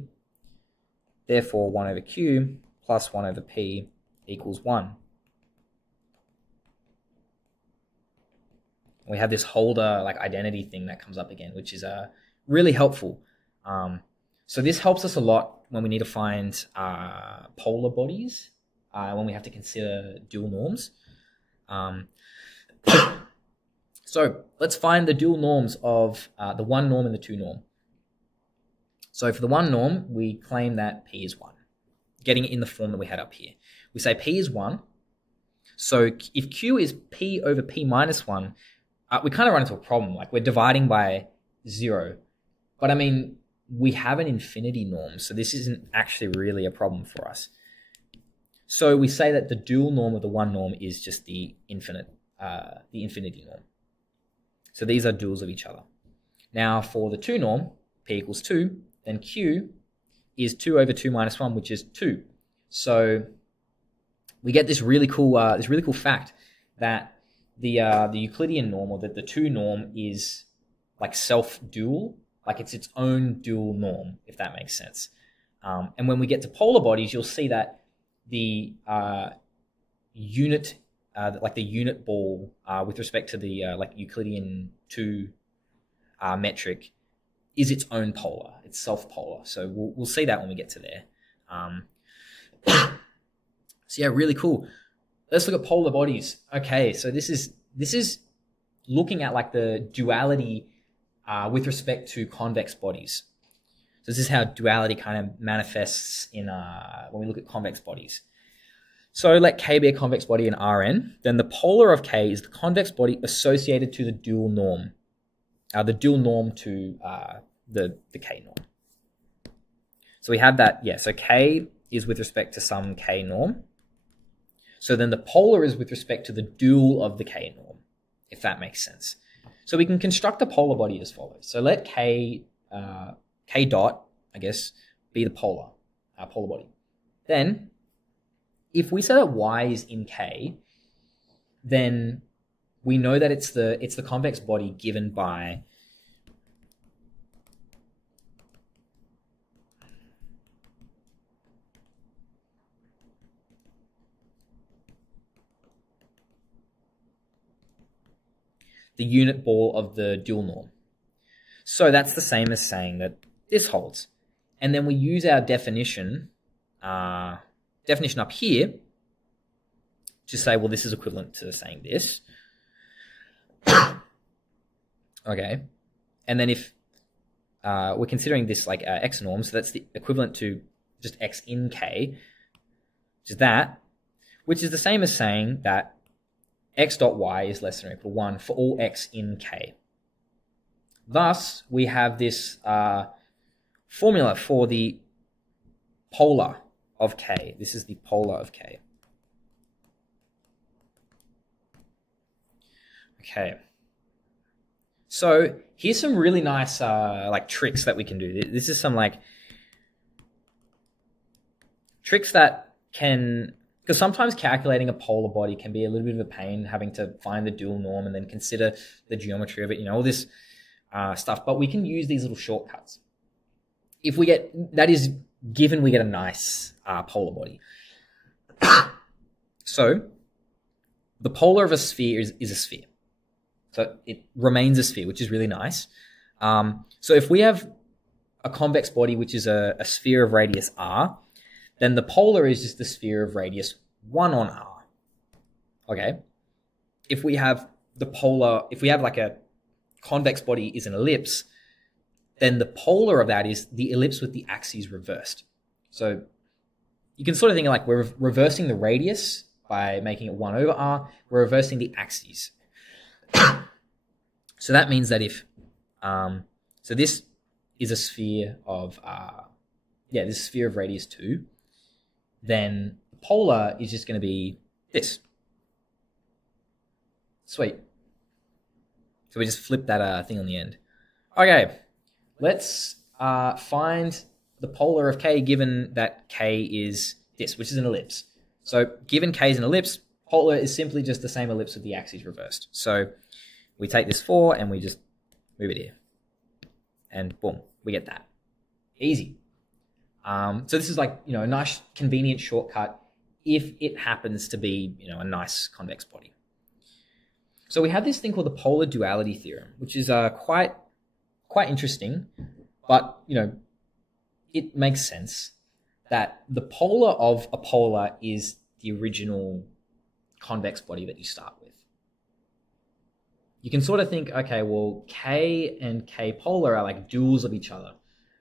Therefore, 1 over Q plus 1 over P equals 1. We have this holder like identity thing that comes up again, which is really helpful. So this helps us a lot when we need to find polar bodies, when we have to consider dual norms. So let's find the dual norms of the one norm and the two norm. So for the one norm, we claim that P is 1, getting it in the form that we had up here. We say P is 1. So if Q is P over P minus 1, we kind of run into a problem. Like we're dividing by 0. But I mean, we have an infinity norm, so this isn't actually really a problem for us. So we say that the dual norm of the one norm is just the infinity norm. So these are duals of each other. Now for the two norm, P equals 2, then Q is 2 over 2 minus 1, which is 2. So we get this really cool fact that the Euclidean norm, or that the two norm, is like self-dual, like it's its own dual norm, if that makes sense. And when we get to polar bodies, you'll see that the unit, like the unit ball, with respect to the like Euclidean 2 metric, is its own polar. It's self-polar. So we'll see that when we get to there. So yeah, really cool. Let's look at polar bodies. Okay, so this is looking at like the duality with respect to convex bodies. So this is how duality kind of manifests in when we look at convex bodies. So let K be a convex body in Rn. Then the polar of K is the convex body associated to the dual norm. The dual norm to the K norm. So we have that, yeah. So K is with respect to some K norm. So then the polar is with respect to the dual of the K norm, if that makes sense. So we can construct a polar body as follows. So let K dot, I guess, be the polar body. Then, if we say that Y is in K, then we know that it's the convex body given by the unit ball of the dual norm. So that's the same as saying that this holds. And then we use our definition up here to say, well, this is equivalent to saying this. Okay. And then if we're considering this like x norm, so that's the equivalent to just x in k, which is the same as saying that x dot y is less than or equal to 1 for all x in k. Thus, we have this formula for the polar of k. This is the polar of k. Okay. So here's some really nice like tricks that we can do. This is some like tricks that can, because sometimes calculating a polar body can be a little bit of a pain, having to find the dual norm and then consider the geometry of it, all this stuff. But we can use these little shortcuts. If we get, that is given we get a nice polar body. So the polar of a sphere is a sphere. So it remains a sphere, which is really nice. So if we have a convex body, which is a sphere of radius r, then the polar is just the sphere of radius 1 on r. Okay. If we have like a convex body is an ellipse, then the polar of that is the ellipse with the axes reversed. So you can sort of think of like we're reversing the radius by making it 1 over r. We're reversing the axes. So that means that if, so this is a sphere of, this sphere of radius 2, then the polar is just going to be this. Sweet. So we just flip that thing on the end. Okay, let's find the polar of k given that k is this, which is an ellipse. So given k is an ellipse, polar is simply just the same ellipse with the axes reversed. So we take this 4 and we just move it here. And boom, we get that. Easy. So this is like, a nice convenient shortcut if it happens to be, a nice convex body. So we have this thing called the polar duality theorem, which is quite interesting, but, it makes sense that the polar of a polar is the original convex body that you start with. You can sort of think, okay, well, k and k polar are like duals of each other.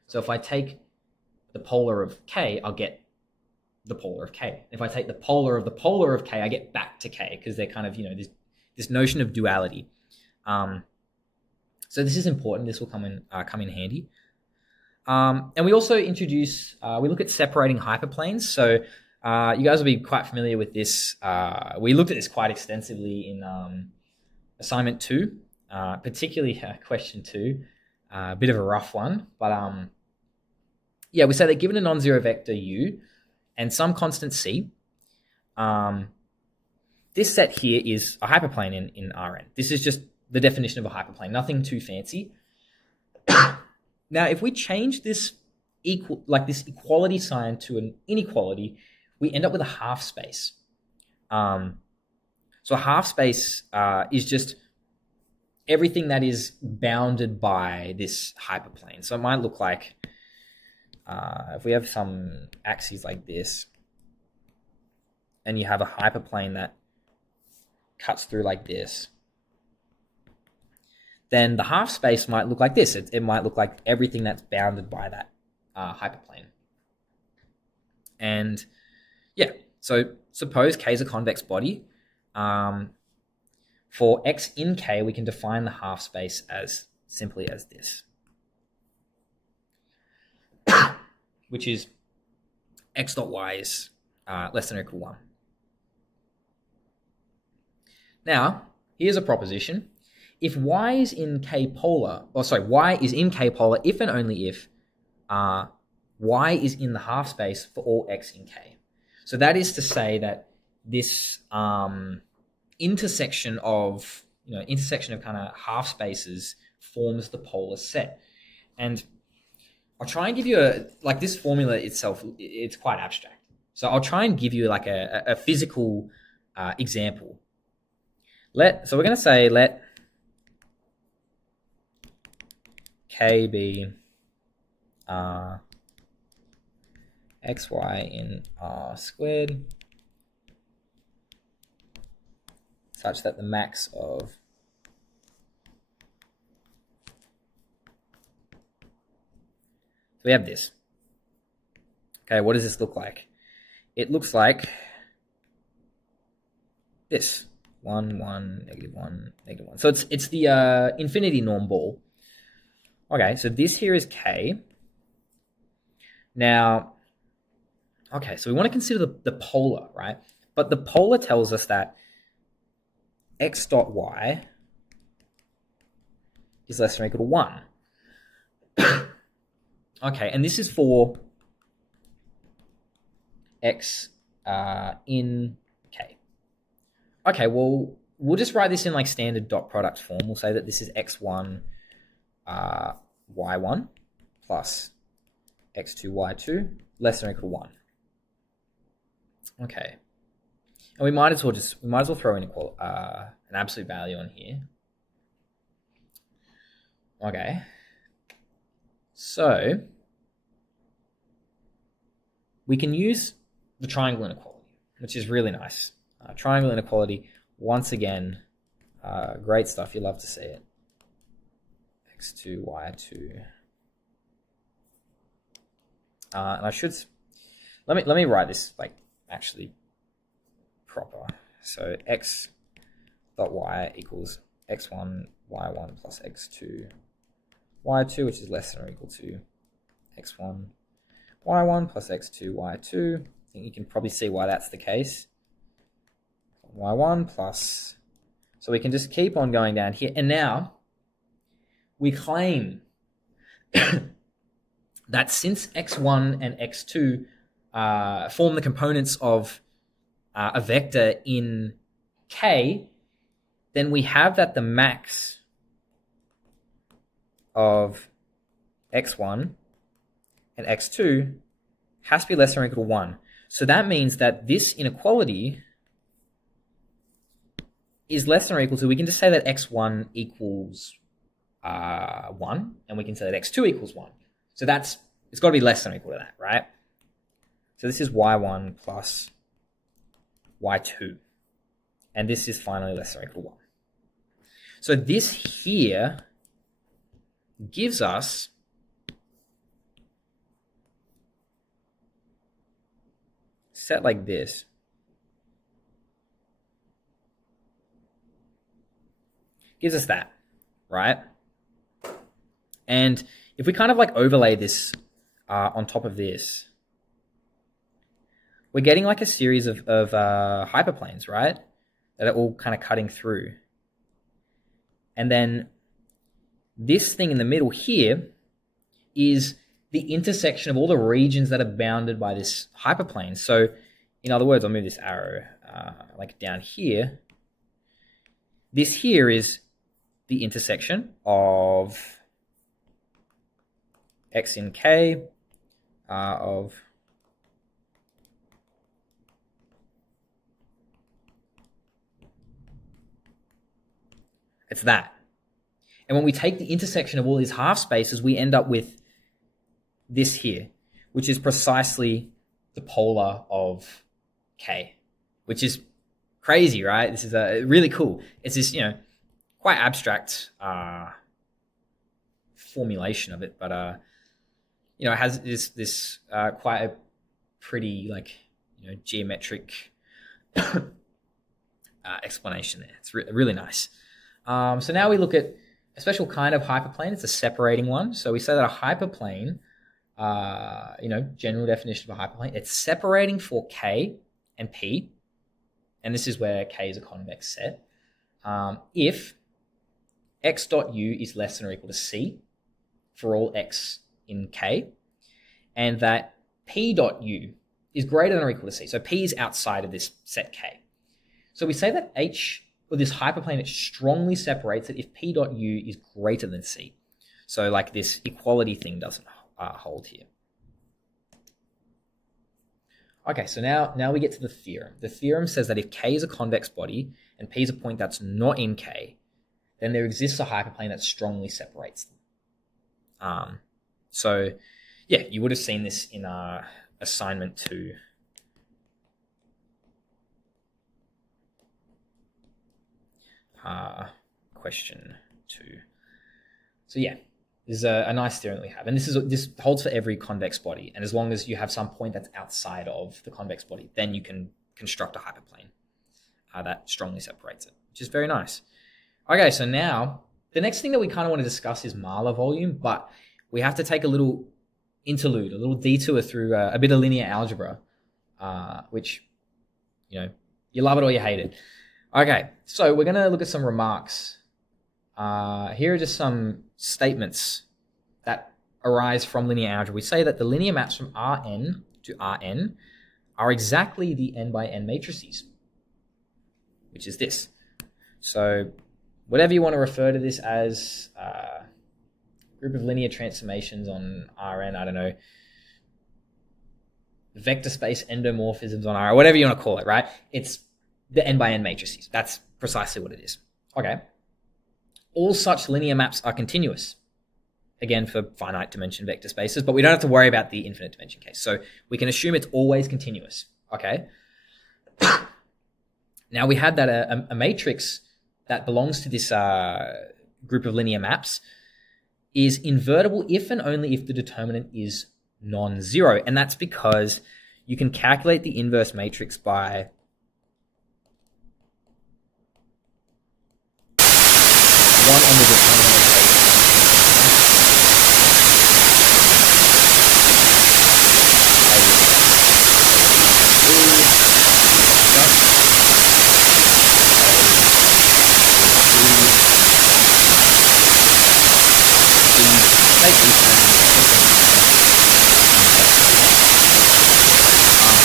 So if I take the polar of k, I'll get the polar of k. If I take the polar of k, I get back to k, because they're kind of, this notion of duality. So this is important. This will come in handy. And we also introduce, we look at separating hyperplanes. So you guys will be quite familiar with this. We looked at this quite extensively in assignment 2, particularly question 2, a bit of a rough one. But we say that given a non-zero vector u and some constant c, this set here is a hyperplane in Rn. This is just the definition of a hyperplane, nothing too fancy. Now, if we change this this equality sign to an inequality, we end up with a half space. So a half space is just everything that is bounded by this hyperplane. So it might look like, if we have some axes like this, and you have a hyperplane that cuts through like this, then the half space might look like this. It might look like everything that's bounded by that hyperplane. And so suppose K is a convex body. For x in K, we can define the half space as simply as this, which is x dot y is less than or equal to 1. Now, here's a proposition. If y is in K polar, y is in K polar if and only if y is in the half space for all x in K. So that is to say that this intersection of kind of half spaces forms the polar set. And I'll try and give you this formula itself, it's quite abstract. So I'll try and give you like a physical example. So we're going to say let K be xy in R squared such that the max of we have this. Okay, what does this look like? It looks like this. 1, 1, negative 1, negative 1. So it's the infinity norm ball. Okay, so this here is K. Now, okay, so we want to consider the polar, right? But the polar tells us that x dot y is less than or equal to 1. Okay, and this is for x in K. Okay, well, we'll just write this in like standard dot product form. We'll say that this is x1, y1 plus x2, y2 less than or equal to 1. Okay, and we might as well throw in an absolute value on here. Okay, so we can use the triangle inequality, which is really nice. Triangle inequality, once again, great stuff. You love to see it. x2, y2. And I should let me write this like actually proper. So x dot y equals x1 y1 plus x2 y2, which is less than or equal to x1 y1 plus x2 y2. I think you can probably see why that's the case. y1 plus, so we can just keep on going down here, and now we claim that since x1 and x2 form the components of a vector in K, then we have that the max of x1 and x2 has to be less than or equal to 1. So that means that this inequality is less than or equal to, we can just say that x1 equals 1, and we can say that x2 equals 1. So it's got to be less than or equal to that, right? So this is y1 plus y2. And this is finally less than or equal to 1. So this here gives us set like this. Gives us that, right? And if we kind of like overlay this on top of this, we're getting like a series of hyperplanes, right? That are all kind of cutting through. And then this thing in the middle here is the intersection of all the regions that are bounded by this hyperplane. So in other words, I'll move this arrow like down here. This here is the intersection of x in K of it's that. And when we take the intersection of all these half spaces, we end up with this here, which is precisely the polar of K, which is crazy, right? This is really cool. It's this, quite abstract formulation of it, but it has this quite a pretty geometric explanation there. It's really nice. So now we look at a special kind of hyperplane. It's a separating one. So we say that a hyperplane, general definition of a hyperplane, it's separating for K and P, and this is where K is a convex set, if x dot u is less than or equal to C for all x in K, and that P dot u is greater than or equal to C. So P is outside of this set K. So we say that this hyperplane, it strongly separates it if P dot u is greater than C. So like this equality thing doesn't hold here. Okay, so now we get to the theorem. The theorem says that if K is a convex body and P is a point that's not in K, then there exists a hyperplane that strongly separates them. So yeah, you would have seen this in assignment 2. Question 2. So yeah, this is a nice theorem that we have, and this holds for every convex body. And as long as you have some point that's outside of the convex body, then you can construct a hyperplane that strongly separates it, which is very nice. Okay, so now the next thing that we kind of want to discuss is Mahler volume, but we have to take a little interlude, a little detour through a bit of linear algebra, which, you love it or you hate it. Okay, so we're going to look at some remarks. Here are just some statements that arise from linear algebra. We say that the linear maps from Rn to Rn are exactly the n by n matrices, which is this. So whatever you want to refer to this as, group of linear transformations on Rn, I don't know, vector space endomorphisms on R, whatever you want to call it, right? It's the n by n matrices. That's precisely what it is. Okay. All such linear maps are continuous. Again, for finite dimension vector spaces, but we don't have to worry about the infinite dimension case. So we can assume it's always continuous. Okay. Now we had that a matrix that belongs to this group of linear maps is invertible if and only if the determinant is non-zero. And that's because you can calculate the inverse matrix by one on the determinant of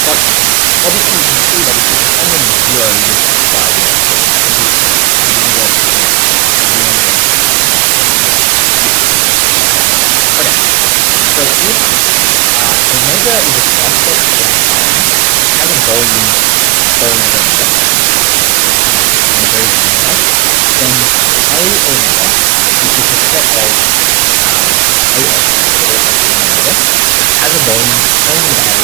but obviously you can see that if the determinant is 0, you just apply the okay, so if omega is a subset of has a volume vector, then A omega, which is a set of AX, has a volume only of A.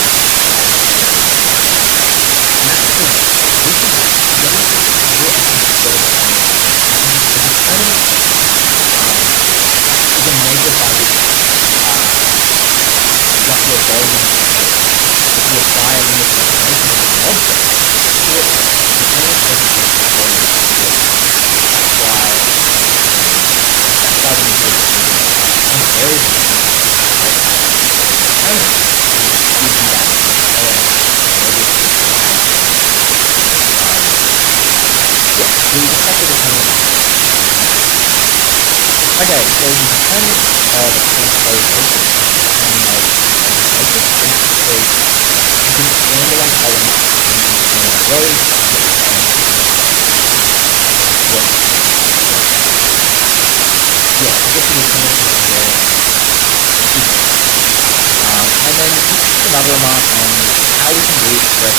And that's because this is very the determinant is a measure by which what your volume is. If you apply a linear transformation to an object, to it, the determinant estimates the volume to it. That's why when you do some areas of the determinant gives you that we expect the determinant. Okay, so the determinant of a transpose matrix is you can expand along columns and you can expand along rows. Yeah, I guess the determinant is there. And then just another remark on how we can re-express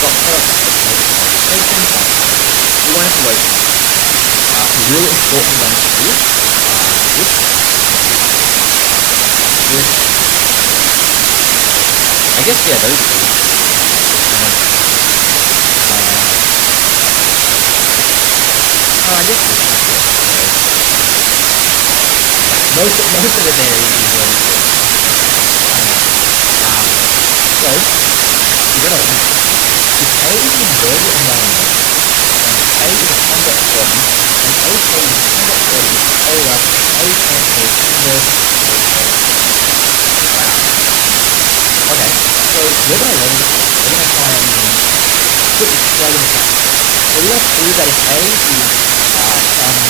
dot product multiplication, but we won't have to wait. The real important one for this is this. I guess, yeah, those two. I guess this is it. Most of it there is very good. So, we're going to learn. If A is an invertible n by n matrix, and A is a convex body, and AK is a convex body with polar A transpose inverse AK. Wow. Okay, so we're going to leverage this. We're going to try and put this straight in the test. So we're going to prove that if A is some blank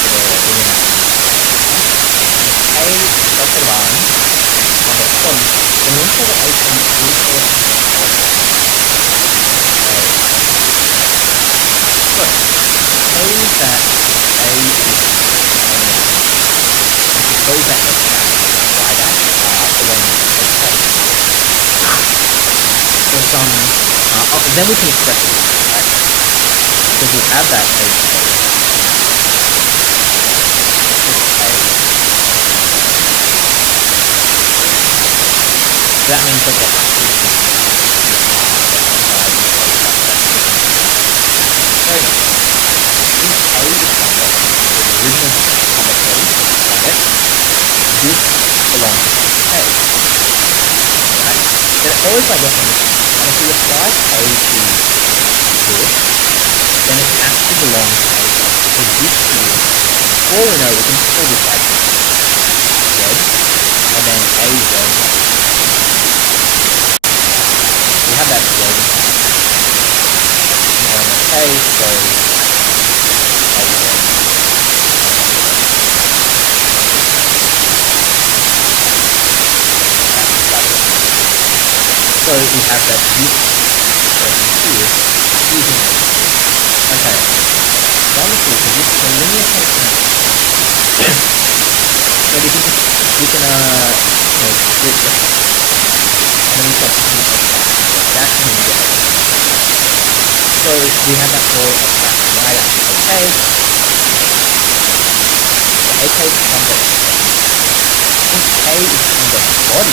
number for the linear map, and K is a subset of Rn, convex body, then we want to show that AK is also a convex body. Okay. So, suppose that A is and suppose that X dash Y dash belongs to AK. For some, then we can express it this way, right? Because we have that AK. So that means that the very nice. If A is convex, so the original convex body is convex, this belongs to A. Right? Then it follows by definition. And if we apply K to this, then it has to belong to A. Because this here, for all we know, we can call this like Z, and then A Z. We have that Z element K, so A Z. So we have that this person here is in. Okay, wonderful, because this is a linear function. So we can split the function, and then we substitute x back, and then we get x. So we have that for x back and y, that's AK. So AK is convex. Since K is convex body,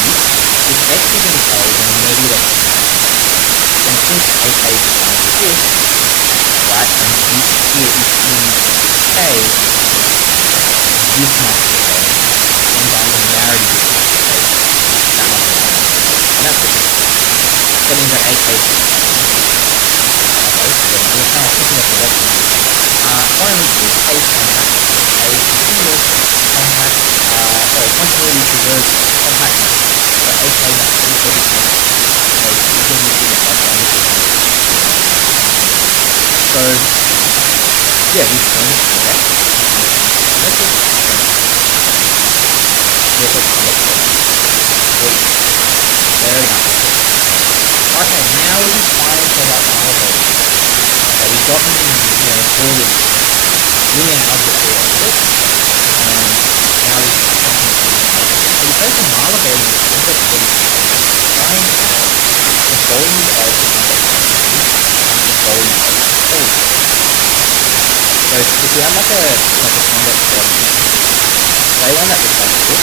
if x is in K, then negative x. And since AK is defined as this, right, and this here is in K, this must be A. And by linearity, this must be A. That must be A. And that's it. That means that AK is we're kind of picking up the rest of it. Finally, if A is compact, A is continuous, compact, continuity preserves compactness. So AK must also be compact. You can use it like one to one. So, yeah, we've shown it's correct. Symmetric. Therefore, convex body. Good. Very nice. Okay, now we're trying for that Mala body. Okay, we've gotten, all this linear algebra for it, and now we're trying to do Mala body. So we say for Mala body, the convex body trying the volume of the convex body times the volume of the solid body. So if we have like a convex body, say one that looks like this,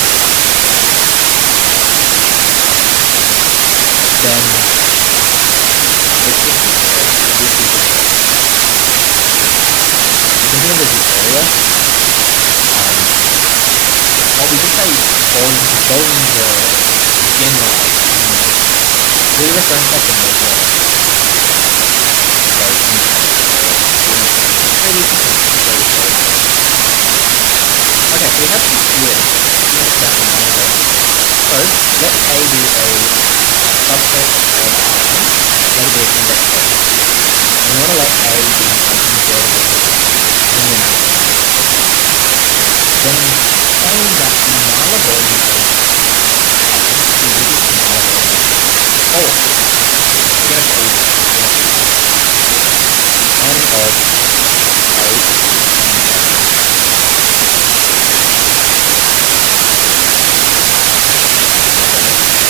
then it's just this area. So this is the area. You can think of it as the area. Well, we just say volume, because volume is a generalized unit. We're referring to like the measure. So unit okay, so we have some theory about the Mala body. So let A be a subset of R, let it be a convex body. We want to let A be an invertible linear map. Then saying that the Mala body of the Lewis Mala body follows. We're going to say n of A and N.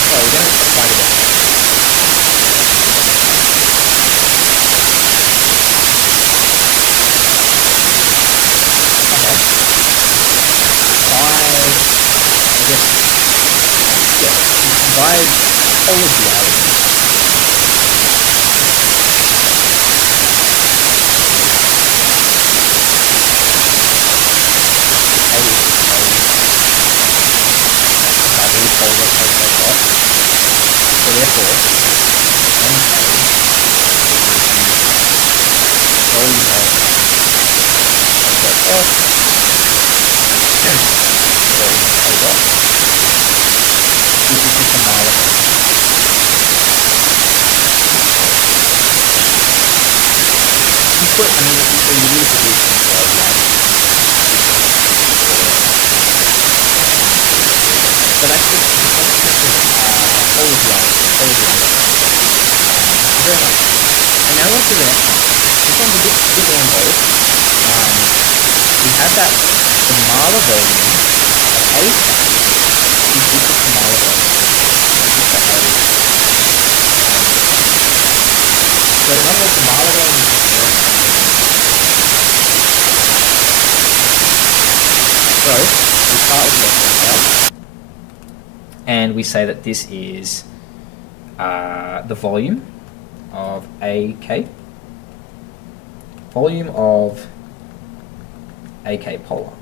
So we're going to apply the definition. By polar duality. A is a double polar dot dot. So therefore, NK equals the volume of A dot dot, volume of A dot, which is just a Mala body. You could, I mean, you really could do things like but that's just the consequence of polar duality. Very nice. And now let's do the next one. This one's a bit more involved. We have that the Mala volume of A star is equal to Mala volume. So in other words, the Mala volume is very nice. So we start with the left-hand side, and we say that this is the volume of AK, volume of AK polar.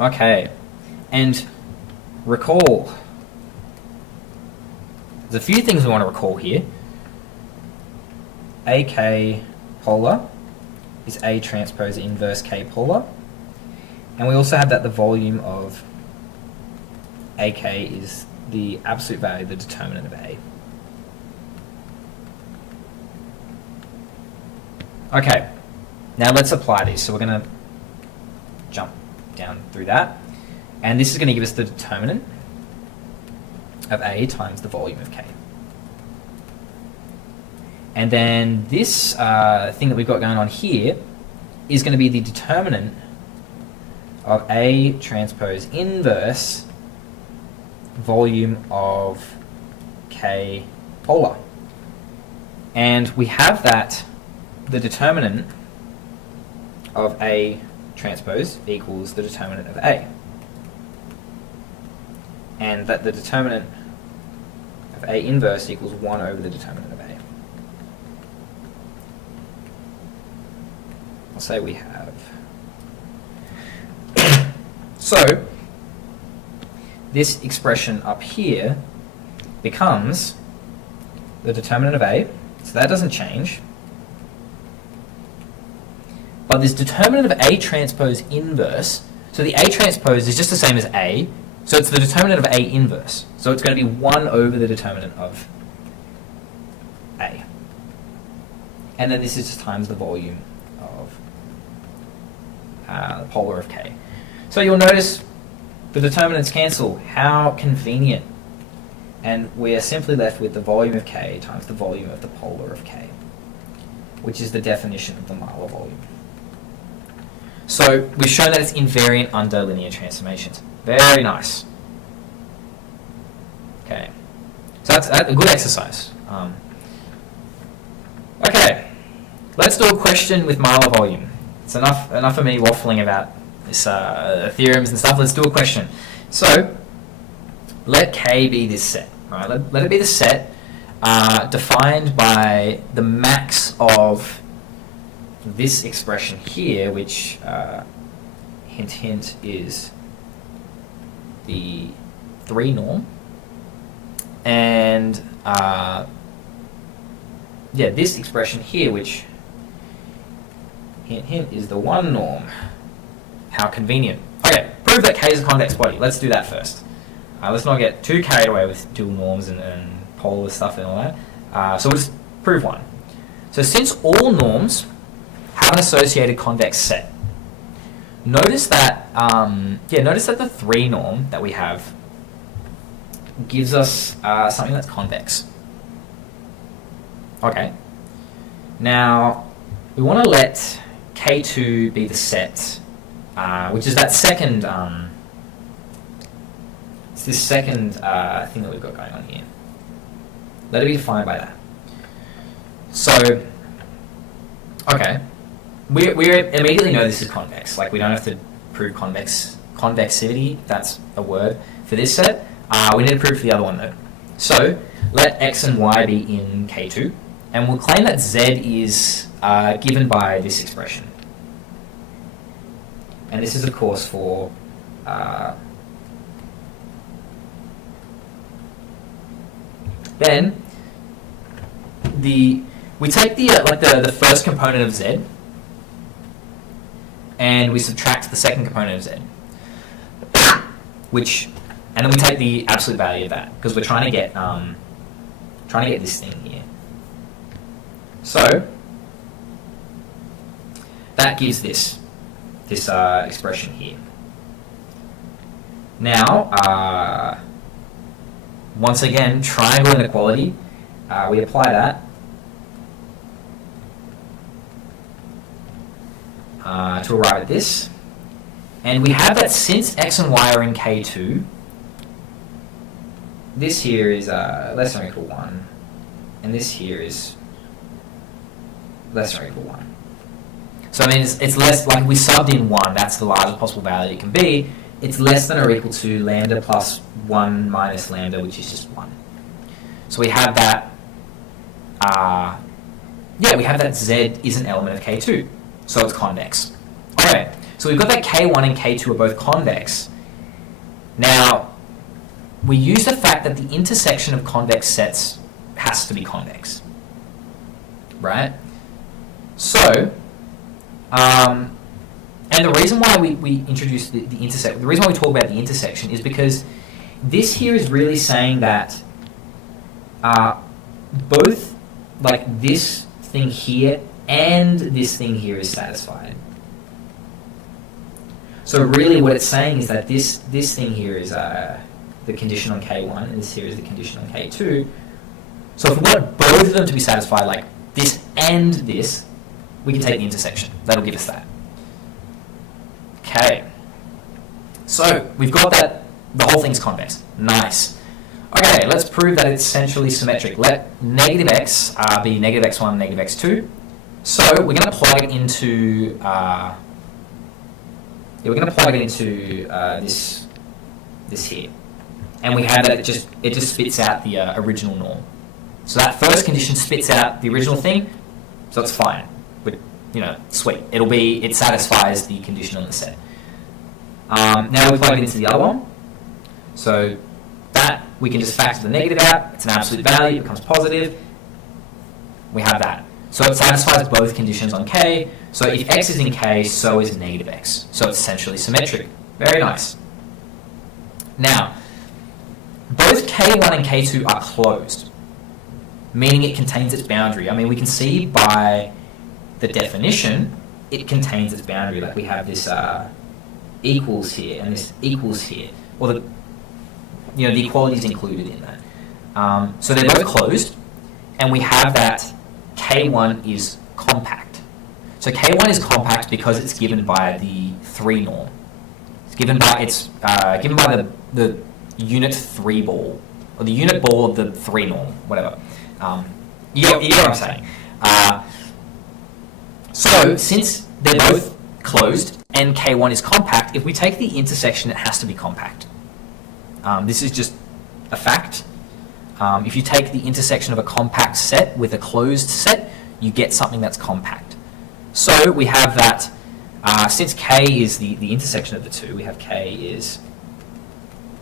Okay, and recall, there's a few things we want to recall here. AK polar is A transpose inverse K polar, and we also have that the volume of AK is the absolute value, the determinant of A. Okay, now let's apply this. So we're going to jump down through that, and this is going to give us the determinant of A times the volume of K. And then this thing that we've got going on here is going to be the determinant of A transpose inverse volume of K polar. And we have that the determinant of A transpose equals the determinant of A. And that the determinant of A inverse equals 1 over the determinant of A. I'll say we have. So, this expression up here becomes the determinant of A, so that doesn't change. But this determinant of A transpose inverse, so the A transpose is just the same as A, so it's the determinant of A inverse. So it's going to be 1 over the determinant of A. And then this is just times the volume of the polar of K. So you'll notice the determinants cancel. How convenient. And we are simply left with the volume of K times the volume of the polar of K, which is the definition of the molar volume. So we've shown that it's invariant under linear transformations. Very nice. Okay, so that's a good exercise. Okay, let's do a question with molar volume. It's enough of me waffling about this theorems and stuff. Let's do a question. So let K be this set. Right? Let it be the set defined by the max of this expression here, which hint hint is the 3 norm, and yeah, this expression here, which hint hint is the 1 norm. How convenient. Okay, prove that K is a convex body. Let's do that first. Let's not get too carried away with dual norms and polar stuff and all that. So we'll just prove one. So since all norms have an associated convex set, notice that the 3 norm that we have gives us something that's convex. Okay. Now we want to let K2 be the set, which is that second. It's this second thing that we've got going on here. Let it be defined by that. So, okay, we immediately know this is convex. Like, we don't have to prove convexity, if that's a word, for this set. We need to prove for the other one though. So let x and y be in K2, and we'll claim that z is given by this expression. And this is of course for then we take the first component of z, and we subtract the second component of z, and then we take the absolute value of that, because we're trying to get this thing here. So that gives this expression here. Now, once again, triangle inequality. We apply that to arrive at this, and we have that since x and y are in K2, this here is less than or equal 1, and this here is less than or equal 1. So I mean, it's less, like we subbed in 1, that's the largest possible value it can be. It's less than or equal to lambda plus 1 minus lambda, which is just 1. So we have that, we have that Z is an element of K2, so it's convex. Okay, so we've got that K1 and K2 are both convex. Now, we use the fact that the intersection of convex sets has to be convex, right? So, and the reason why we introduce the intersection, the reason why we talk about the intersection is because this here is really saying that both, like, this thing here and this thing here is satisfied. So really what it's saying is that this thing here is the condition on K1 and this here is the condition on K2. So if we want both of them to be satisfied, like this and this, we can take the intersection. That'll give us that. Okay. So we've got that the whole thing's convex. Nice. Okay, let's prove that it's essentially symmetric. Let negative x be negative x1, negative x2. So we're going to plug it into this here, and we have that it just spits out the original norm. So that first condition spits out the original thing, so it's fine. But, sweet. It satisfies the condition on the set. Now we plug it into the other one. So that we can just factor the negative out. It's an absolute value. It becomes positive. We have that. So it satisfies both conditions on K. So if x is in K, so is negative x. So it's essentially symmetric. Very nice. Now, both K1 and K2 are closed, meaning it contains its boundary. I mean, we can see by the definition, it contains its boundary. Like we have this equals here and this equals here. Or the equality is included in that. So they're both closed, and we have that K1 is compact. So K1 is compact because it's given by the 3 norm. It's given by the unit 3 ball, or the unit ball of the 3 norm, whatever. You get what I'm saying. So since they're both closed and K1 is compact, if we take the intersection, it has to be compact. This is just a fact. If you take the intersection of a compact set with a closed set, you get something that's compact. So we have that, since K is the intersection of the two, we have K is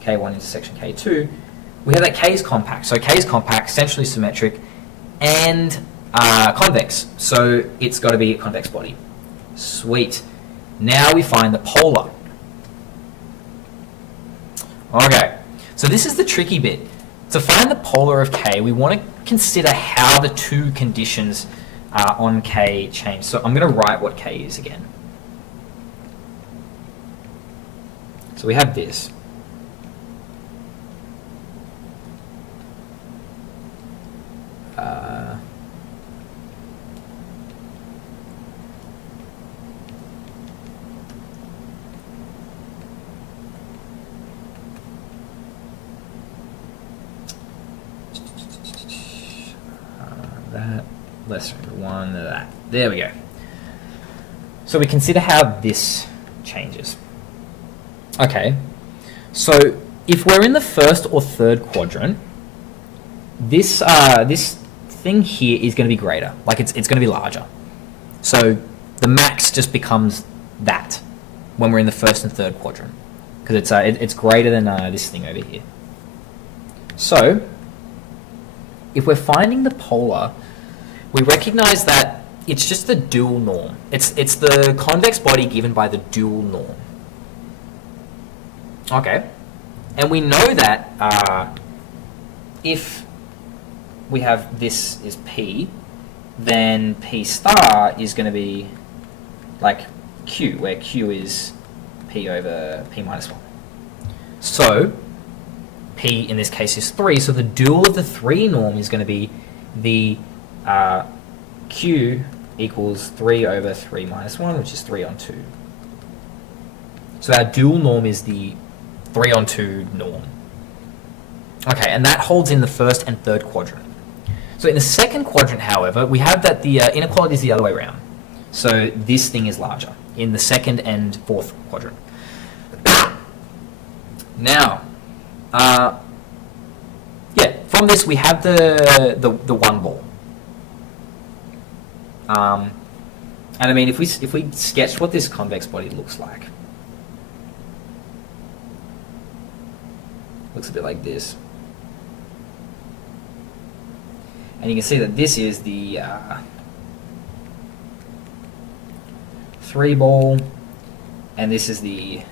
K1 intersection K2, we have that K is compact. So K is compact, essentially symmetric, and convex. So it's got to be a convex body. Sweet. Now we find the polar. Okay, so this is the tricky bit. To find the polar of K, we want to consider how the two conditions on K change. So I'm going to write what K is again. So we have this. That, less than 1, that. There we go. So we consider how this changes. Okay, so if we're in the first or third quadrant, this thing here is going to be greater. Like it's going to be larger. So the max just becomes that when we're in the first and third quadrant, because it's greater than this thing over here. So if we're finding the polar, we recognize that it's just the dual norm. It's the convex body given by the dual norm. Okay, and we know that if we have this is P, then P star is going to be like Q, where Q is P over P minus 1. So P in this case is 3, so the dual of the 3 norm is going to be the Q equals 3 over 3 minus 1, which is 3 on 2. So our dual norm is the 3 on 2 norm. Okay, and that holds in the first and third quadrant. So in the second quadrant, however, we have that the inequality is the other way around. So this thing is larger in the second and fourth quadrant. Now, from this, we have the one ball. And I mean, if we sketch what this convex body looks like, looks a bit like this. And you can see that this is the 3 ball, and this is the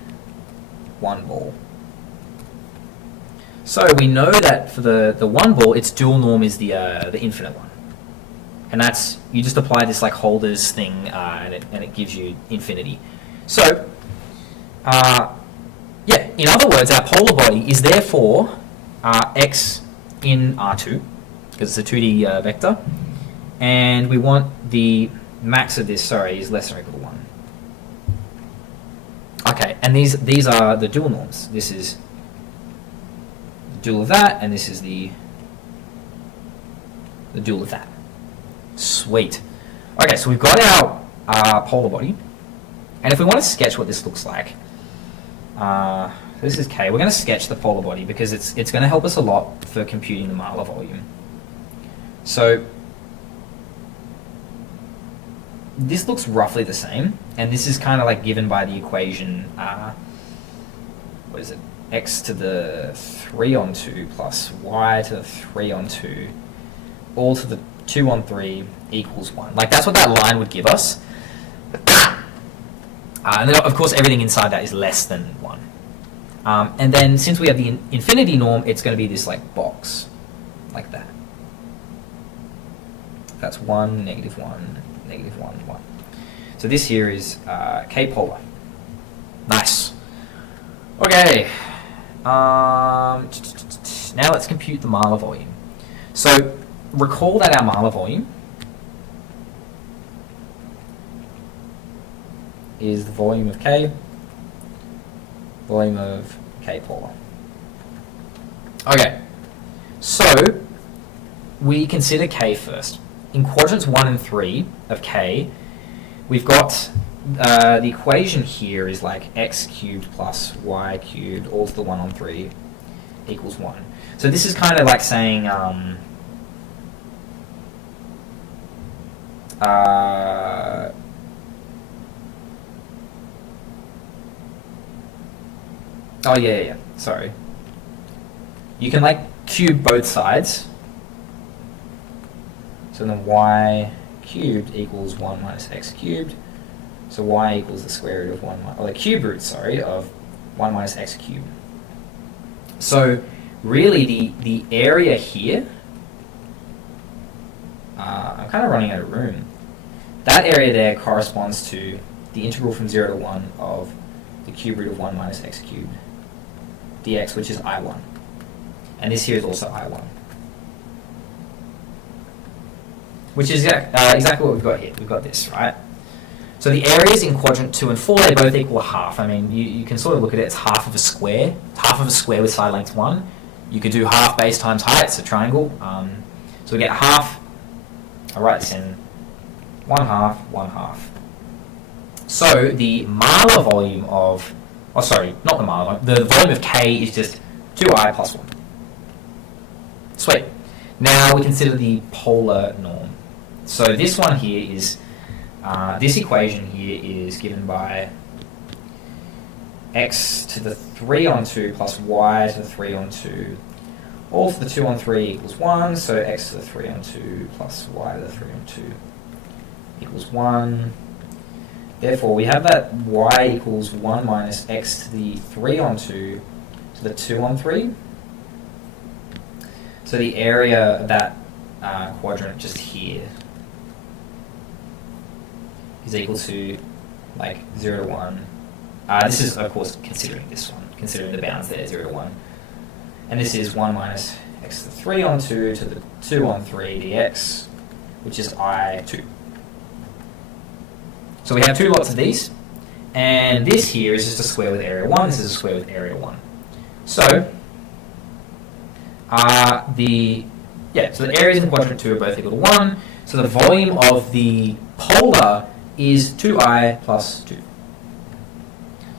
1 ball. So we know that for the 1 ball, its dual norm is the infinite one, and that's, you just apply this like Holder's thing, and it gives you infinity. So yeah, in other words, our polar body is therefore x in R2, because it's a 2D vector, and we want the max of this, is less than or equal to 1. Okay, and these are the dual norms. This is the dual of that, and this is the dual of that. Sweet. Okay, so we've got our polar body, and if we want to sketch what this looks like, this is K. We're going to sketch the polar body because it's going to help us a lot for computing the Mahler volume. So this looks roughly the same, and this is kind of like given by the equation, what is it, x to the 3 on 2 plus y to the 3 on 2 all to the 2 on 3 equals 1. Like, that's what that line would give us. And then, of course, everything inside that is less than 1. And then, since we have the infinity norm, it's going to be this like box, like that. That's 1, negative 1, negative 1, 1. So this here is K polar. Nice. Okay. Now let's compute the Mahler volume. So recall that our Mahler volume is the volume of K, volume of K polar. Okay. So we consider K first. In quadrants 1 and 3 of K, we've got the equation here is like x cubed plus y cubed all to the 1 on 3 equals 1. So this is kind of like saying oh yeah, sorry. You can like cube both sides. So then y cubed equals 1 minus x cubed. So y equals the square root of 1, or the cube root, of 1 minus x cubed. So really the area here, I'm kind of running out of room. That area there corresponds to the integral from 0 to 1 of the cube root of 1 minus x cubed dx, which is I1. And this here is also I1. Which is exactly what we've got here. We've got this, right? So the areas in quadrant 2 and 4, they both equal half. I mean, you can sort of look at it as half of a square. Half of a square with side length 1. You could do half base times height. It's a triangle. So we get half. I'll write this in. 1 half, 1 half. So the Mahler volume of... Oh, sorry, not the Mahler volume. The volume of K is just 2i plus 1. Sweet. Now we consider the polar norm. So this one here is, this equation here is given by x to the 3 on 2 plus y to the 3 on 2 all to the 2 on 3 equals 1. So x to the 3 on 2 plus y to the 3 on 2 equals 1. Therefore, we have that y equals 1 minus x to the 3 on 2 to the 2 on 3. So the area of that quadrant just here is equal to like 0 to 1. This is, of course, considering this one, considering the bounds there, 0 to 1. And this is 1 minus x to the 3 on 2 to the 2 on 3 dx, which is I2. So we have two lots of these, and this here is just a square with area 1, this is a square with area 1. So, the areas in quadrant 2 are both equal to 1, so the volume of the polar is 2i plus 2.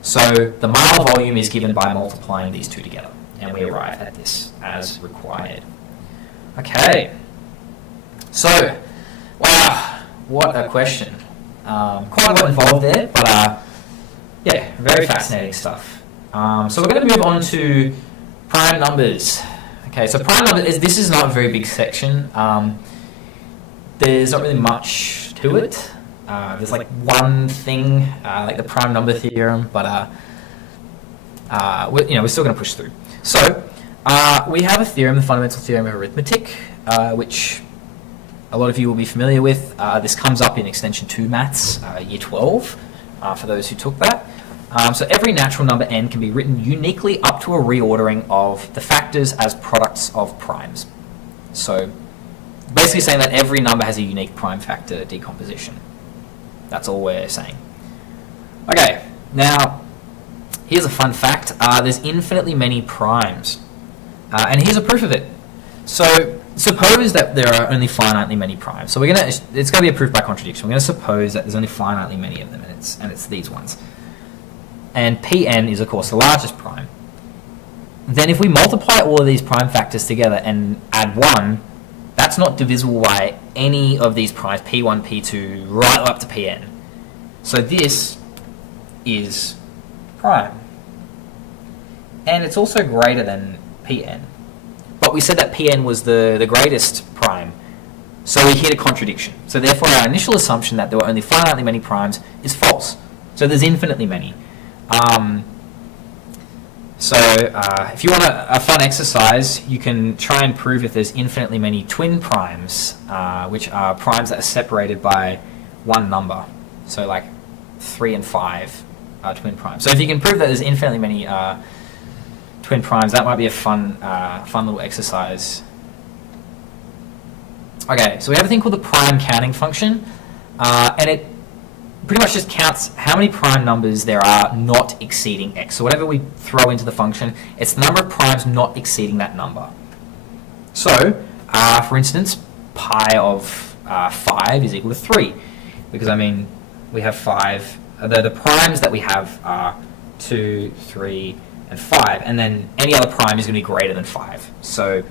So the Mahler volume is given by multiplying these two together, and we arrive at this as required. Okay. So, wow, what a question. Quite a lot involved there, but yeah, very fascinating stuff. So we're going to move on to prime numbers. Okay, so prime numbers, this is not a very big section. There's not really much to it. There's like one thing, like the prime number theorem, but we're still going to push through. So we have a theorem, the fundamental theorem of arithmetic, which a lot of you will be familiar with. This comes up in Extension 2 Maths, Year 12, for those who took that. So every natural number n can be written uniquely up to a reordering of the factors as products of primes. So basically saying that every number has a unique prime factor decomposition. That's all we're saying. Okay, now here's a fun fact. There's infinitely many primes. And here's a proof of it. So suppose that there are only finitely many primes. So it's going to be a proof by contradiction. We're going to suppose that there's only finitely many of them, and it's these ones. And Pn is, of course, the largest prime. Then if we multiply all of these prime factors together and add 1, that's not divisible by any of these primes, P1, P2, right up to Pn. So this is prime. And it's also greater than Pn. But we said that Pn was the greatest prime. So we hit a contradiction. So therefore our initial assumption that there were only finitely many primes is false. So there's infinitely many. If you want a fun exercise, you can try and prove if there's infinitely many twin primes, which are primes that are separated by one number. So like 3 and 5 are twin primes. So if you can prove that there's infinitely many twin primes, that might be a fun little exercise. Okay, so we have a thing called the prime counting function, and it pretty much just counts how many prime numbers there are not exceeding x. So whatever we throw into the function, it's the number of primes not exceeding that number. So, for instance, pi of 5 is equal to 3, because we have 5. The primes that we have are 2, 3, and 5, and then any other prime is going to be greater than 5. So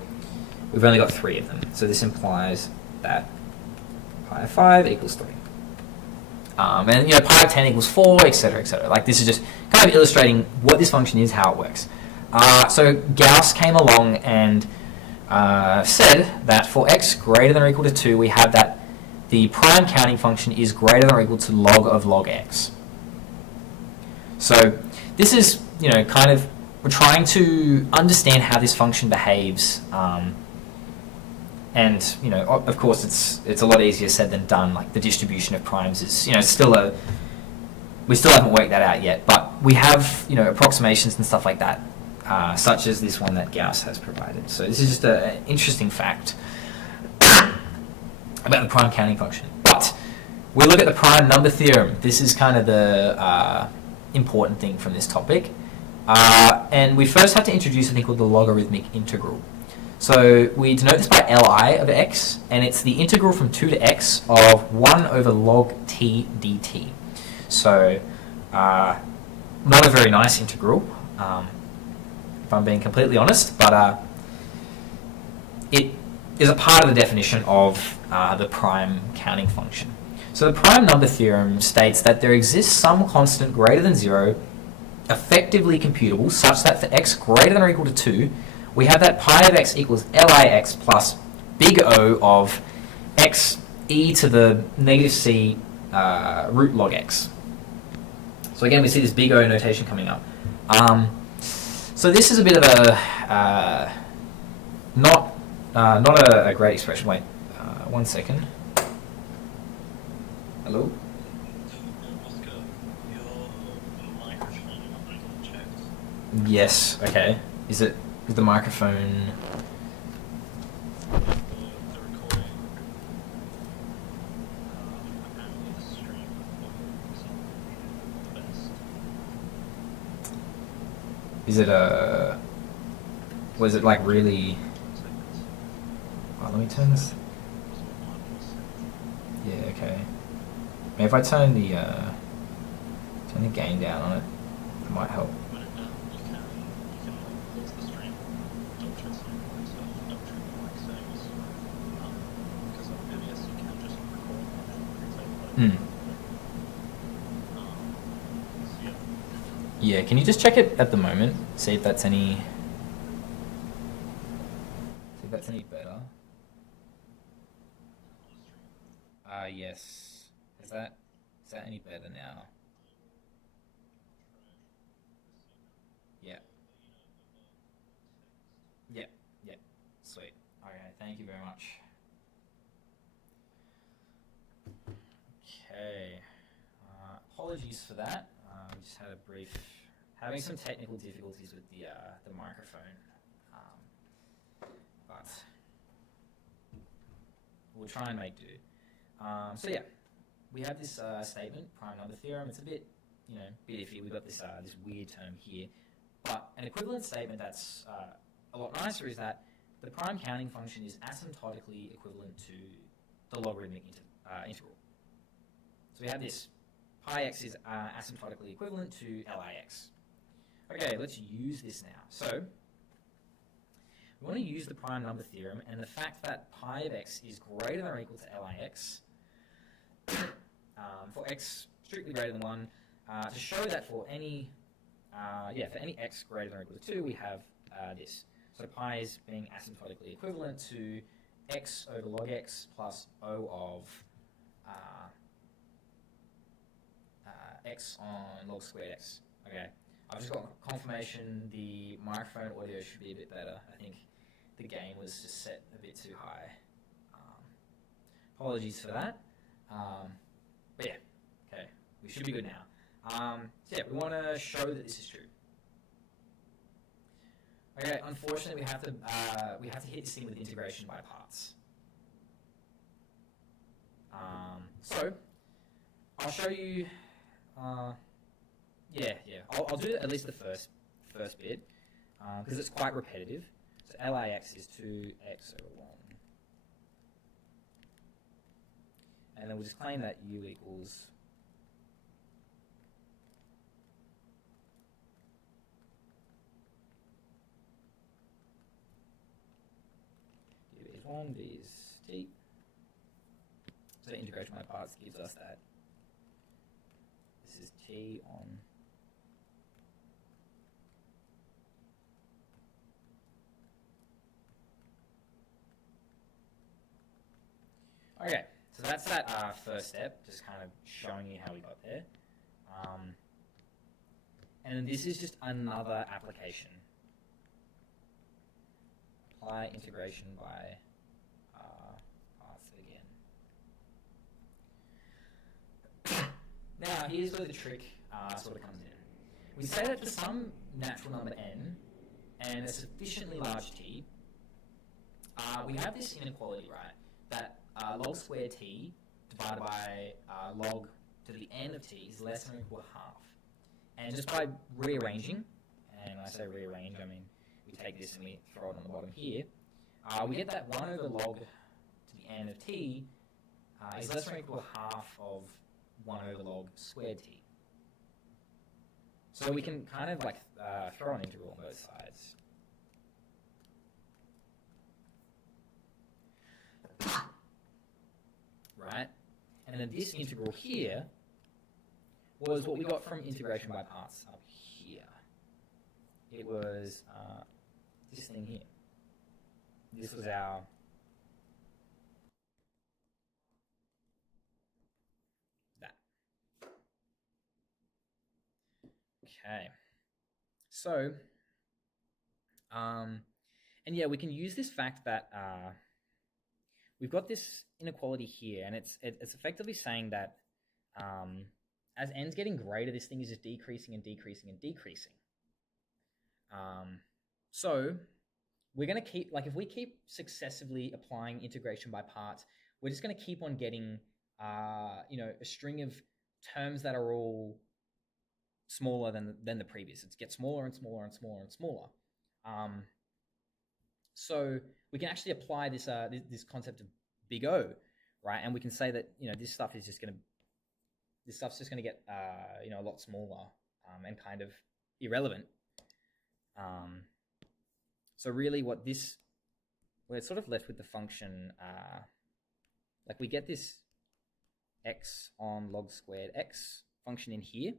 we've only got 3 of them. So this implies that pi of 5 equals 3. And pi of 10 equals 4, etc., etc. Like this is just kind of illustrating what this function is, how it works. So Gauss came along and said that for x greater than or equal to 2, we have that the prime counting function is greater than or equal to log of log x. So this is, we're trying to understand how this function behaves. And of course, it's a lot easier said than done. Like the distribution of primes is, we still haven't worked that out yet. But we have, approximations and stuff like that, such as this one that Gauss has provided. So this is just an interesting fact about the prime counting function. But we look at the prime number theorem. This is kind of the important thing from this topic. And we first have to introduce a thing called the logarithmic integral. So we denote this by Li of x, and it's the integral from 2 to x of 1 over log t dt. So not a very nice integral, if I'm being completely honest, but it is a part of the definition of the prime counting function. So the prime number theorem states that there exists some constant greater than 0, effectively computable, such that for x greater than or equal to 2, we have that pi of x equals Lix plus big O of x e to the negative c root log x. So again, we see this big O notation coming up. So this is a bit of a not a great expression. Wait, 1 second. Hello? Yes. Okay. Is the microphone? Is it was it like really? Oh, let me turn this. Yeah. Okay. Maybe if I turn the gain down on it, it might help. Mm. Yeah, can you just check it at the moment? See if that's any better. Yes. Is that any better now? Yeah. Yeah. Yeah. Sweet. Okay, thank you very much. Okay. Apologies for that. We just had a brief, having some technical difficulties with the microphone, but we'll try and make do. So yeah, we have this statement, prime number theorem. It's a bit, bit iffy. We've got this weird term here, but an equivalent statement that's a lot nicer is that the prime counting function is asymptotically equivalent to the logarithmic integral. So we have this pi x is asymptotically equivalent to Lix. Okay, let's use this now. So we want to use the prime number theorem and the fact that pi of x is greater than or equal to Lix for x strictly greater than 1 to show that for any x greater than or equal to 2, we have this. So pi is being asymptotically equivalent to x over log x plus O of x on log squared x. Okay, I've just got confirmation the microphone audio should be a bit better. I think the gain was just set a bit too high. Apologies for that. But yeah, okay, we should be good now. So yeah, we want to show that this is true. Okay, unfortunately, we have to hit this thing with integration by parts. So I'll show you. I'll do at least the first bit because it's quite repetitive. So Lix is 2x over 1. And then we'll just claim that u equals u is 1, v is t. So integration by parts gives us that this is t on okay. So that's that first step, just kind of showing you how we got there. And then this is just another application. Apply integration by parts again. Now, here's where the trick sort of comes in. We say that for some natural number n and a sufficiently large t, we have this inequality, right? That log squared t divided by log to the n of t is less than or equal to half. And just by rearranging, and when I say rearrange, I mean we take this and we throw it on the bottom here, we get that 1 over log to the n of t is less than or equal to half of 1 over log squared t. So we can kind of like throw an integral on both sides. Right? And then this integral here was what we got from integration by parts up here. It was this thing here. This was our that. Okay. So, and yeah, we can use this fact that we've got this inequality here, and it's effectively saying that as n's getting greater, this thing is just decreasing and decreasing and decreasing. So we're going to keep, like, if we keep successively applying integration by parts, we're just going to keep on getting, a string of terms that are all smaller than the previous. It gets smaller and smaller and smaller and smaller. So we can actually apply this this concept of big O, right? And we can say that this stuff's just going to get a lot smaller and kind of irrelevant. So really, we're sort of left with the function like we get this x on log squared x function in here.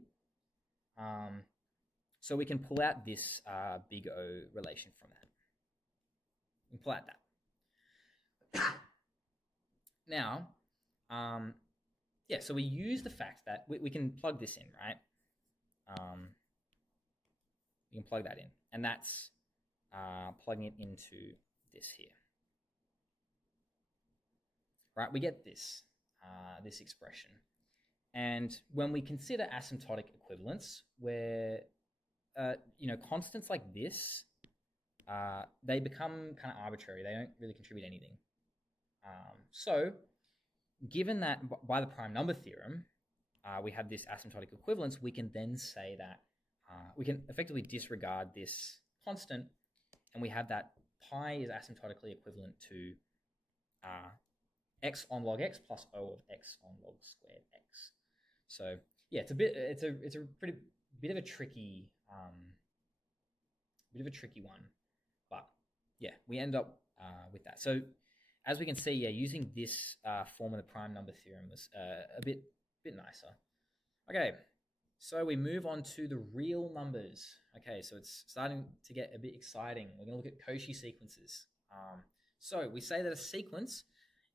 So we can pull out this big O relation from that. We can pull out that. Now, yeah, so we use the fact that we can plug this in, right? We can plug that in, and that's plugging it into this here. Right, we get this, this expression. And when we consider asymptotic equivalence, where constants like this, they become kind of arbitrary. They don't really contribute anything. So given that by the prime number theorem, we have this asymptotic equivalence, we can then say that we can effectively disregard this constant, and we have that pi is asymptotically equivalent to x on log x plus O of x on log squared x. So yeah, it's a pretty bit of a tricky one, but yeah, we end up with that. So as we can see, yeah, using this form of the prime number theorem was a bit nicer. Okay, so we move on to the real numbers. Okay, so it's starting to get a bit exciting. We're going to look at Cauchy sequences. So we say that a sequence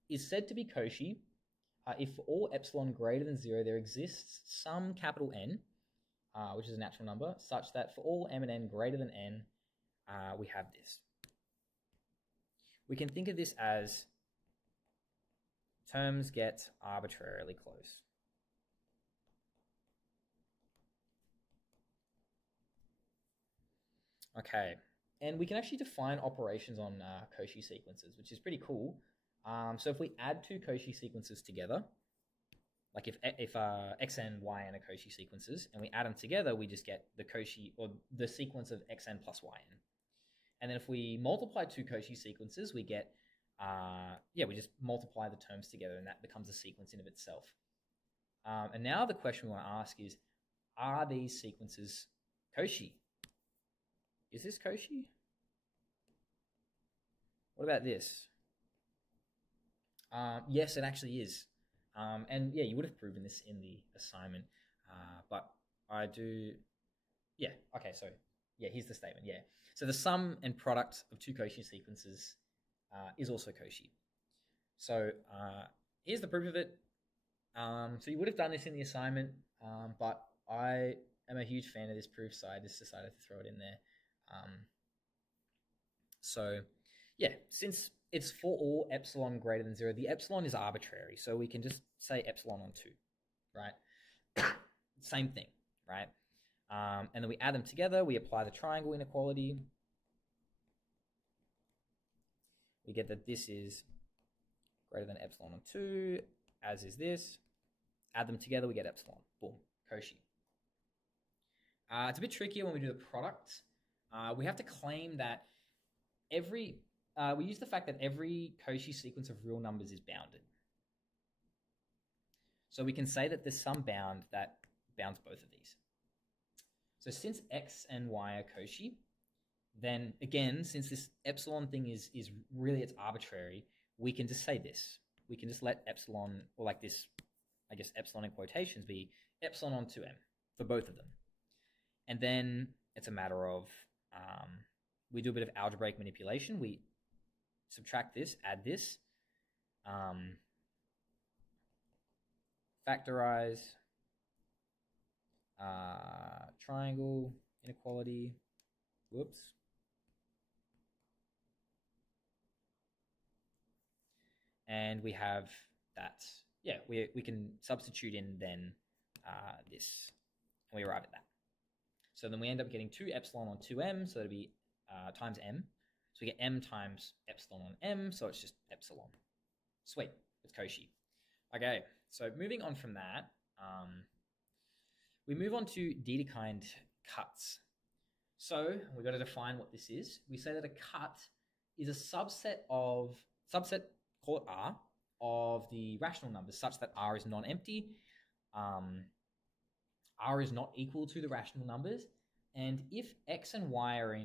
is said to be Cauchy if for all epsilon greater than 0 there exists some capital N, which is a natural number, such that for all m and n greater than n, we have this. We can think of this as terms get arbitrarily close. Okay, and we can actually define operations on Cauchy sequences, which is pretty cool. So if we add two Cauchy sequences together, like if x and y n are Cauchy sequences, and we add them together, we just get the Cauchy, or the sequence of xn plus yn. And then if we multiply two Cauchy sequences, we get, we just multiply the terms together, and that becomes a sequence in of itself. And now the question we want to ask is, are these sequences Cauchy? Is this Cauchy? What about this? Yes, it actually is. And yeah, you would have proven this in the assignment, but I do. Yeah, okay, so yeah, here's the statement. Yeah, so the sum and product of two Cauchy sequences is also Cauchy. So here's the proof of it. So you would have done this in the assignment, but I am a huge fan of this proof, so I just decided to throw it in there. So yeah, since it's for all epsilon greater than 0, the epsilon is arbitrary, so we can just say epsilon on 2, right? Same thing, right? And then we add them together, we apply the triangle inequality. We get that this is greater than epsilon on 2, as is this. Add them together, we get epsilon. Boom, Cauchy. It's a bit trickier when we do the product. We have to claim that we use the fact that every Cauchy sequence of real numbers is bounded. So we can say that there's some bound that bounds both of these. So since x and y are Cauchy, then again, since this epsilon thing is really, it's arbitrary, we can just say this. We can just let epsilon, or like this, I guess epsilon in quotations, be epsilon on 2m for both of them. And then it's a matter of, we do a bit of algebraic manipulation. We subtract this, add this, factorize, triangle inequality, whoops. And we have that, yeah, we can substitute in then this, and we arrive at that. So then we end up getting 2 epsilon on 2m, so that'll be times m. So we get m times epsilon on m, so it's just epsilon. Sweet, it's Cauchy. Okay, so moving on from that, we move on to Dedekind cuts. So we've got to define what this is. We say that a cut is a subset, call it R, of the rational numbers such that R is non-empty, R is not equal to the rational numbers, and if x and y are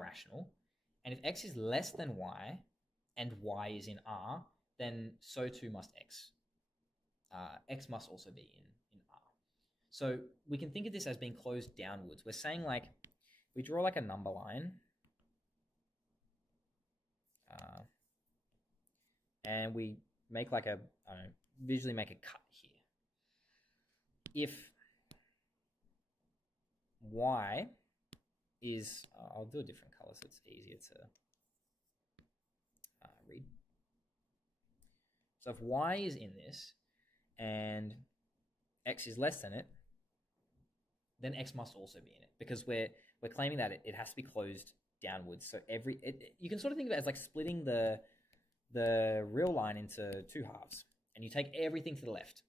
rational, and if x is less than y, and y is in R, then so too must x. x must also be in R. So we can think of this as being closed downwards. We're saying like, we draw like a number line, and we make like a, visually make a cut here. If y is, I'll do a different color so it's easier to read. So if y is in this and x is less than it, then x must also be in it, because we're claiming that it has to be closed downwards. So you can sort of think of it as like splitting the real line into two halves, and you take everything to the left.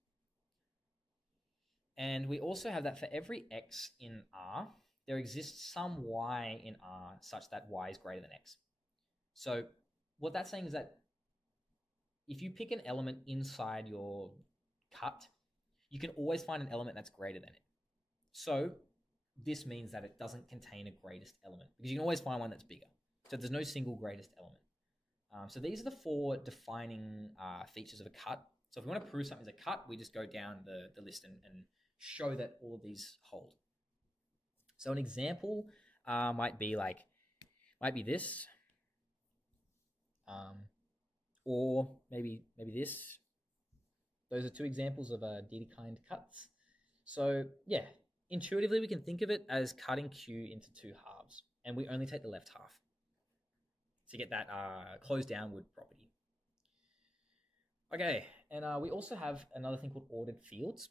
And we also have that for every x in R, there exists some y in R such that y is greater than x. So what that's saying is that if you pick an element inside your cut, you can always find an element that's greater than it. So this means that it doesn't contain a greatest element, because you can always find one that's bigger. So there's no single greatest element. So these are the four defining features of a cut. So if we want to prove something's a cut, we just go down the list and show that all of these hold. So an example might be this, or maybe this. Those are two examples of Dedekind cuts. So yeah, intuitively we can think of it as cutting Q into two halves, and we only take the left half to get that closed downward property. Okay, and we also have another thing called ordered fields.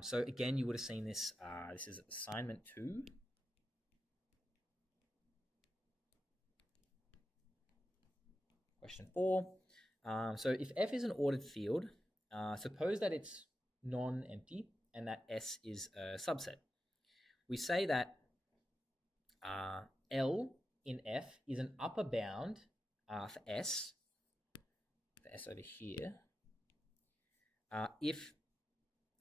So again, you would have seen this. This is assignment 2. Question 4. So if F is an ordered field, suppose that it's non-empty and that S is a subset. We say that L in F is an upper bound for S over here, if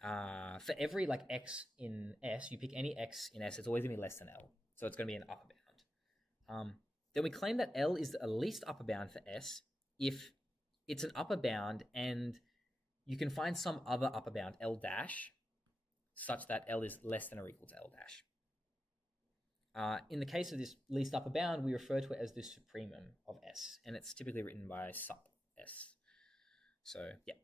for every like x in S, you pick any x in S, it's always going to be less than L. So it's going to be an upper bound. Then we claim that L is the least upper bound for S if it's an upper bound and you can find some other upper bound, L dash, such that L is less than or equal to L dash. In the case of this least upper bound, we refer to it as the supremum of S, and it's typically written by sup S. So yeah.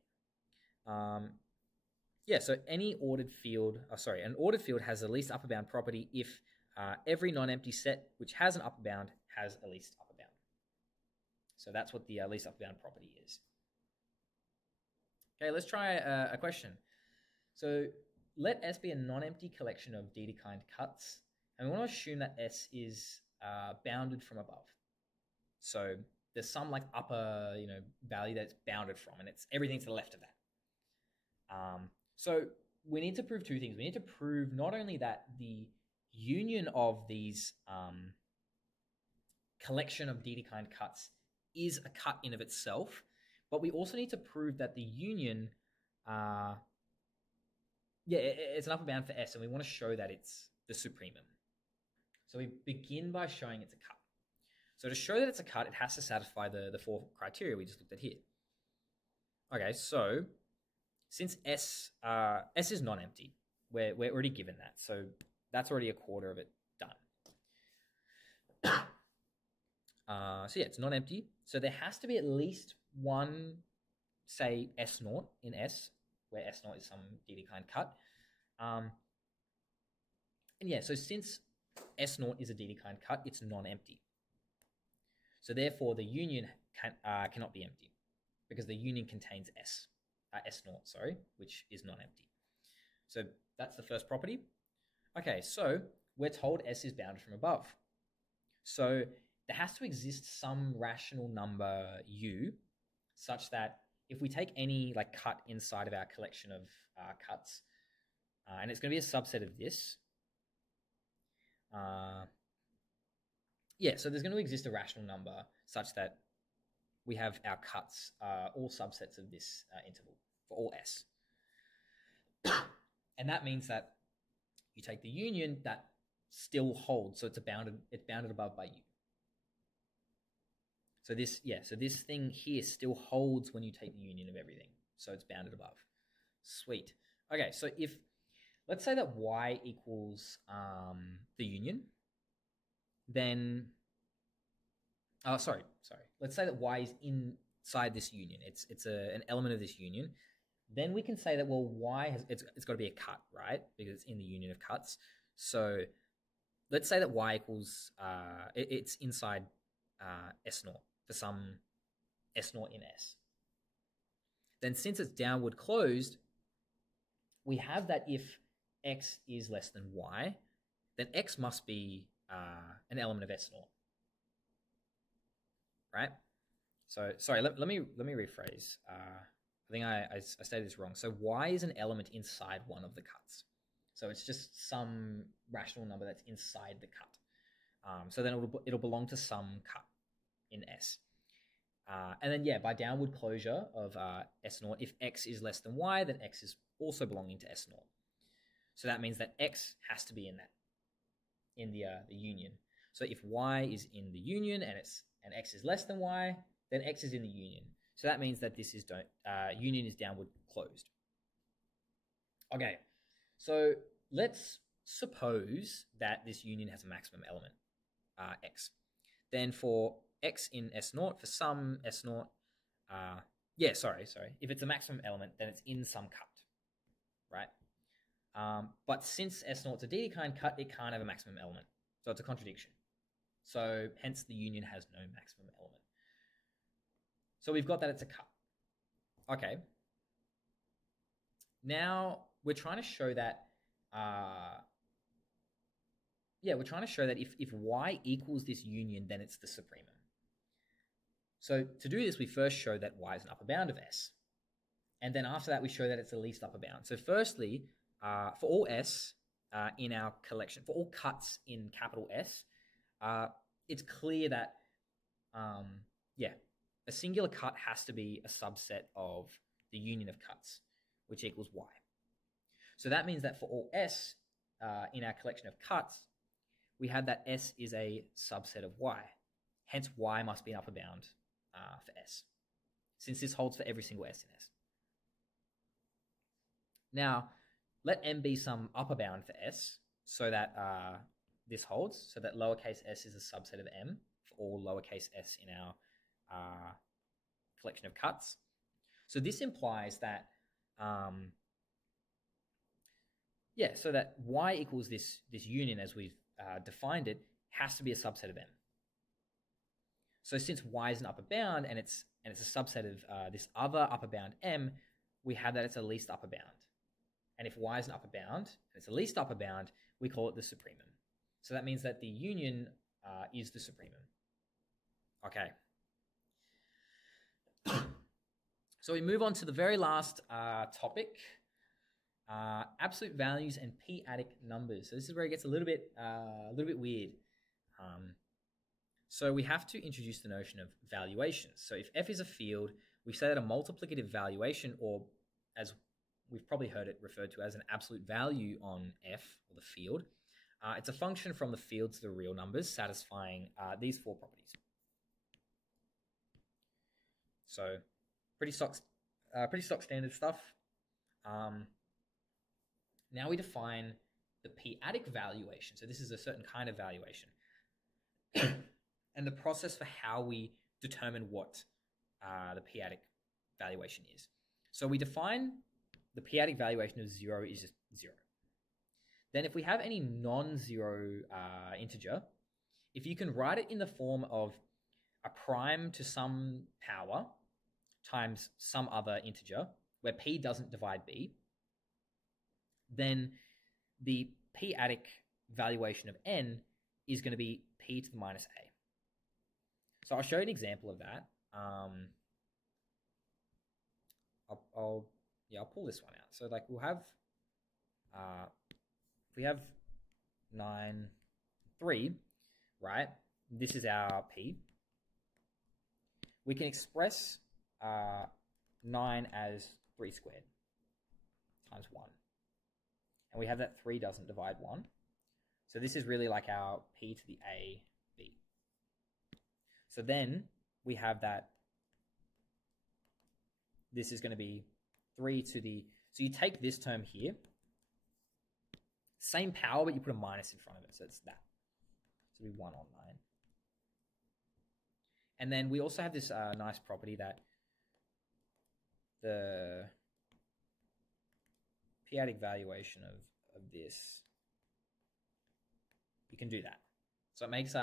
So any ordered field, an ordered field has the least upper bound property if every non-empty set which has an upper bound has a least upper bound. So that's what the least upper bound property is. Okay, let's try a question. So let S be a non-empty collection of Dedekind cuts, and we want to assume that S is bounded from above. So there's some like upper value that's bounded from, and it's everything to the left of that. So we need to prove two things. We need to prove not only that the union of these collection of Dedekind cuts is a cut in of itself, but we also need to prove that the union, it's an upper bound for S, and we want to show that it's the supremum. So we begin by showing it's a cut. So to show that it's a cut, it has to satisfy the four criteria we just looked at here. Okay, so since S is non-empty, we're already given that. So that's already a quarter of it done. It's non-empty. So there has to be at least one, say, S naught in S, where S naught is some Dedekind cut. So since S naught is a Dedekind cut, it's non-empty. So therefore, the union cannot be empty, because the union contains S naught, which is non-empty. So that's the first property. Okay, so we're told S is bounded from above. So there has to exist some rational number U such that if we take any like cut inside of our collection of cuts, and it's going to be a subset of this, so there's going to exist a rational number such that we have our cuts all subsets of this interval for all S. And that means that you take the union that still holds, so it's bounded above by U. So this thing here still holds when you take the union of everything, so it's bounded above. Sweet. Okay, so let's say that y equals the union, then sorry. Let's say that y is inside this union. It's an element of this union. Then we can say that, well, it's got to be a cut, right? Because it's in the union of cuts. So let's say that y equals it's inside S naught for some S naught in S. Then since it's downward closed, we have that if x is less than y, then x must be an element of S naught, right? So sorry, let me rephrase. I think I stated this wrong. So y is an element inside one of the cuts. So it's just some rational number that's inside the cut. So then it'll belong to some cut in S. And then, yeah, by downward closure of S naught, if x is less than y, then x is also belonging to S naught. So that means that x has to be in the union. So if y is in the union and x is less than y, then x is in the union. So that means that this is union is downward closed. Okay, so let's suppose that this union has a maximum element, x. Then for x in S naught, for some S naught, if it's a maximum element, then it's in some cut, right? But since S naught's a Dedekind cut, it can't have a maximum element. So it's a contradiction. So hence the union has no maximum element. So we've got that it's a cut. Okay. Now we're trying to show that if y equals this union, then it's the supremum. So to do this, we first show that y is an upper bound of S. And then after that, we show that it's the least upper bound. So firstly, for all S in our collection, for all cuts in capital S, it's clear that, a singular cut has to be a subset of the union of cuts, which equals y. So that means that for all S in our collection of cuts, we have that S is a subset of y. Hence, y must be an upper bound for S, since this holds for every single S in S. Now, let M be some upper bound for S, so that this holds, so that lowercase s is a subset of M for all lowercase s in our collection of cuts. So this implies that, so that y equals this union as we've defined it has to be a subset of M. So since y is an upper bound and it's a subset of this other upper bound M, we have that it's a least upper bound. And if y is an upper bound and it's a least upper bound, we call it the supremum. So that means that the union is the supremum. Okay. So we move on to the very last topic, absolute values and p-adic numbers. So this is where it gets a little bit weird. So we have to introduce the notion of valuations. So if f is a field, we say that a multiplicative valuation, or as we've probably heard it referred to as an absolute value on f, or the field, it's a function from the field to the real numbers satisfying these four properties. So pretty stock standard stuff. Now we define the p-adic valuation. So this is a certain kind of valuation. And the process for how we determine what the p-adic valuation is. So we define the p-adic valuation of 0 is just 0. Then if we have any non-zero integer, if you can write it in the form of a prime to some power times some other integer, where p doesn't divide b, then the p-adic valuation of n is going to be p to the minus a. So I'll show you an example of that. I'll pull this one out. So like we'll have, if we have 9, 3, right? This is our p. We can express 9 as 3 squared times 1. And we have that 3 doesn't divide 1. So this is really like our p to the a, b. So then we have that this is going to be 3 to the, So you take this term here, same power, but you put a minus in front of it. So it's that. So it'll be 1 on 9. And then we also have this nice property that the p-adic valuation of this, you can do that. So it makes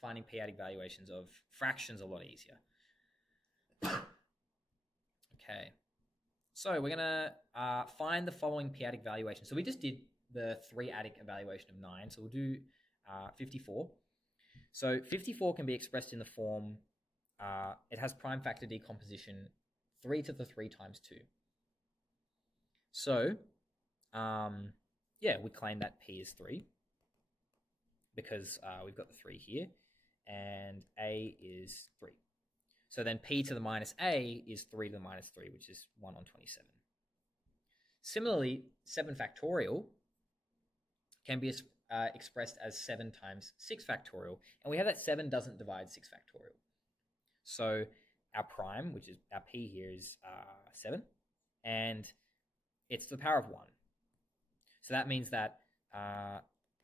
finding p-adic valuations of fractions a lot easier. Okay. So we're going to find the following p-adic valuation. So we just did the 3-adic evaluation of 9. So we'll do 54. So 54 can be expressed in the form, it has prime factor decomposition 3 to the 3 times 2. So, we claim that p is 3 because we've got the 3 here, and a is 3. So then p to the minus a is 3 to the minus 3, which is 1 on 27. Similarly, 7 factorial can be expressed as 7 times 6 factorial, and we have that 7 doesn't divide 6 factorial. So our prime, which is our p here, is 7, and it's to the power of 1. So that means that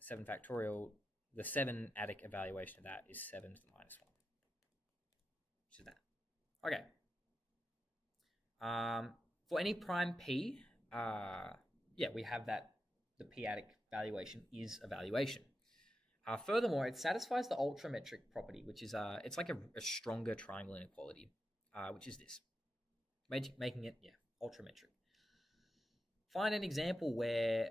7 factorial, the 7-adic evaluation of that is 7 to the minus 1, which is that. Okay. For any prime p, we have that the p-adic valuation is a valuation. Furthermore, it satisfies the ultrametric property, which is it's like a stronger triangle inequality, which is this, making it ultrametric. Find an example where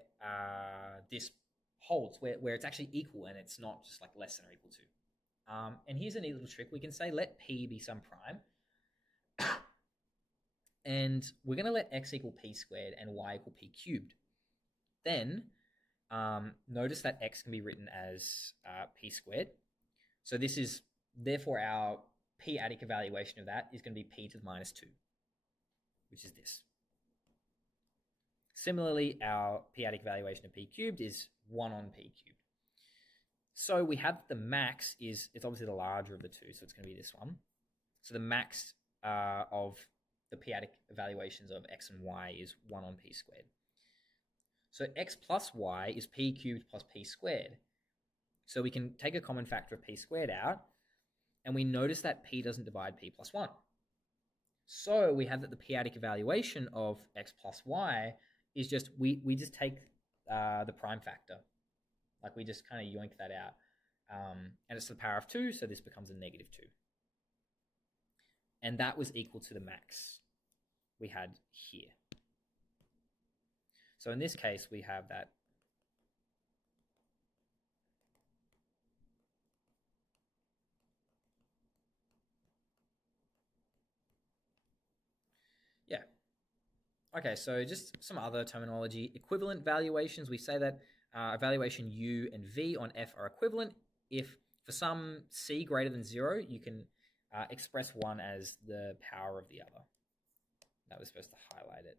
this holds, where it's actually equal and it's not just like less than or equal to. And here's a neat little trick. We can say let p be some prime, and we're going to let x equal p squared and y equal p cubed. Then notice that x can be written as p squared. So this is, therefore, our p-adic evaluation of that is going to be p to the minus 2, which is this. Similarly, our p-adic valuation of p cubed is 1 on p cubed. So we have the max it's obviously the larger of the two, so it's going to be this one. So the max of the p-adic evaluations of x and y is 1 on p squared. So x plus y is p cubed plus p squared. So we can take a common factor of p squared out, and we notice that p doesn't divide p plus 1. So we have that the p-adic evaluation of x plus y is just, we just take the prime factor. Like we just kind of yoink that out. And it's to the power of 2, so this becomes a negative 2. And that was equal to the max we had here. So in this case, we have that Okay, so just some other terminology. Equivalent valuations, we say that evaluation u and v on f are equivalent if for some c greater than 0, you can express one as the power of the other. That was supposed to highlight it.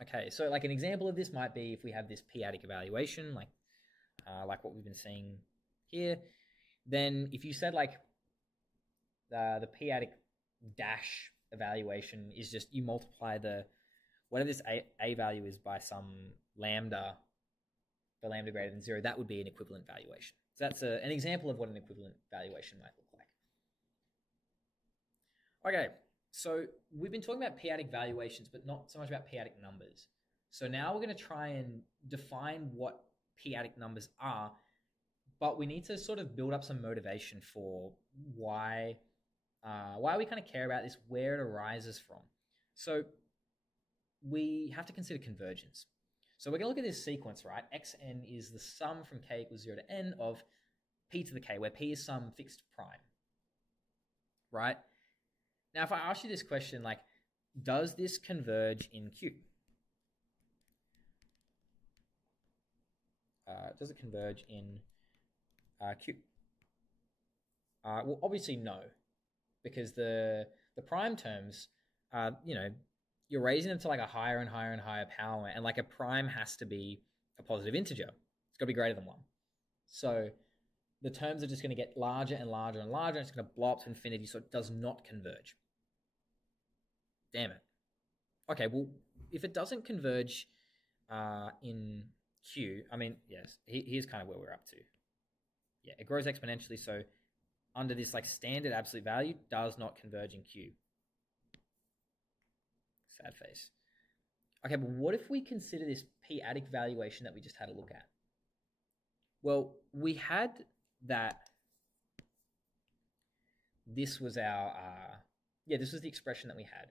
Okay, so like an example of this might be if we have this p-adic evaluation, like what we've been seeing here, then if you said like the p-adic dash evaluation is just you multiply whatever this a value is by some lambda, for lambda greater than 0, that would be an equivalent valuation. So that's an example of what an equivalent valuation might look like. Okay. So we've been talking about p-adic valuations, but not so much about p-adic numbers. So now we're going to try and define what p-adic numbers are, but we need to sort of build up some motivation for why we kind of care about this, where it arises from. So we have to consider convergence. So we're going to look at this sequence, right? Xn is the sum from k equals 0 to n of p to the k, where p is some fixed prime, right? Now, if I ask you this question, like, does this converge in Q? Does it converge in Q? Well, obviously no, because the prime terms, you're raising them to like a higher and higher and higher power, and like a prime has to be a positive integer. It's got to be greater than 1. So the terms are just going to get larger and larger and larger, and it's going to blow up to infinity, so it does not converge. Damn it. Okay, well, if it doesn't converge in Q, I mean, yes, here's kind of where we're up to. Yeah, it grows exponentially, so under this like standard absolute value does not converge in Q. Sad face. Okay, but what if we consider this p-adic valuation that we just had a look at? Well, we had that this was our, this was the expression that we had.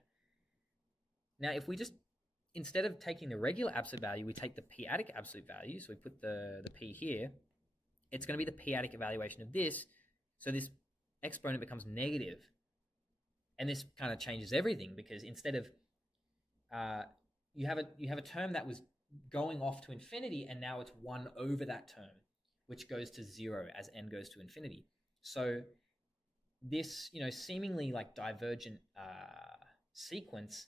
Now, if we just, instead of taking the regular absolute value, we take the p-adic absolute value, so we put the p here, it's going to be the p-adic evaluation of this, so this exponent becomes negative. And this kind of changes everything, because instead of, you have a term that was going off to infinity, and now it's 1 over that term, which goes to 0 as n goes to infinity. So this, seemingly like divergent sequence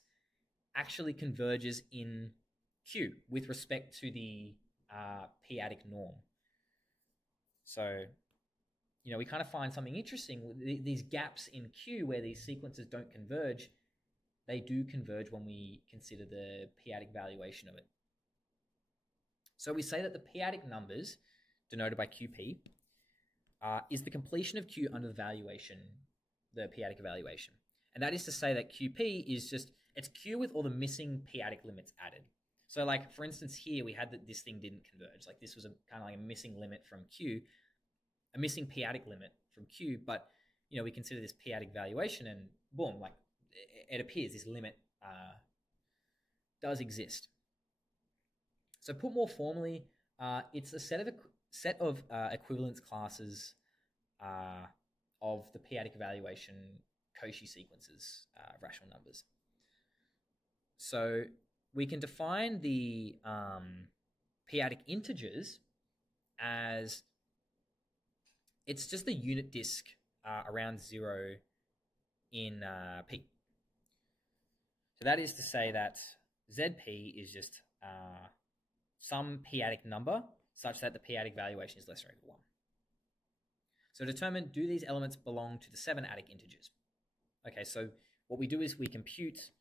actually converges in Q with respect to the p-adic norm. So, we kind of find something interesting. These gaps in Q where these sequences don't converge, they do converge when we consider the p-adic valuation of it. So we say that the p-adic numbers, denoted by QP, is the completion of Q under the valuation, the p-adic evaluation. And that is to say that QP is it's Q with all the missing p-adic limits added. So like, for instance, here we had that this thing didn't converge. Like this was kind of like a missing limit from Q, a missing p-adic limit from Q, but, we consider this p-adic valuation and boom, like it appears this limit does exist. So put more formally, it's a set of equivalence classes of the p-adic evaluation Cauchy sequences of rational numbers. So we can define the p-adic integers as it's just the unit disk around 0 in P. So that is to say that ZP is just some p-adic number such that the p-adic valuation is less than or equal to 1. So determine, do these elements belong to the 7 adic integers? Okay, so what we do is we compute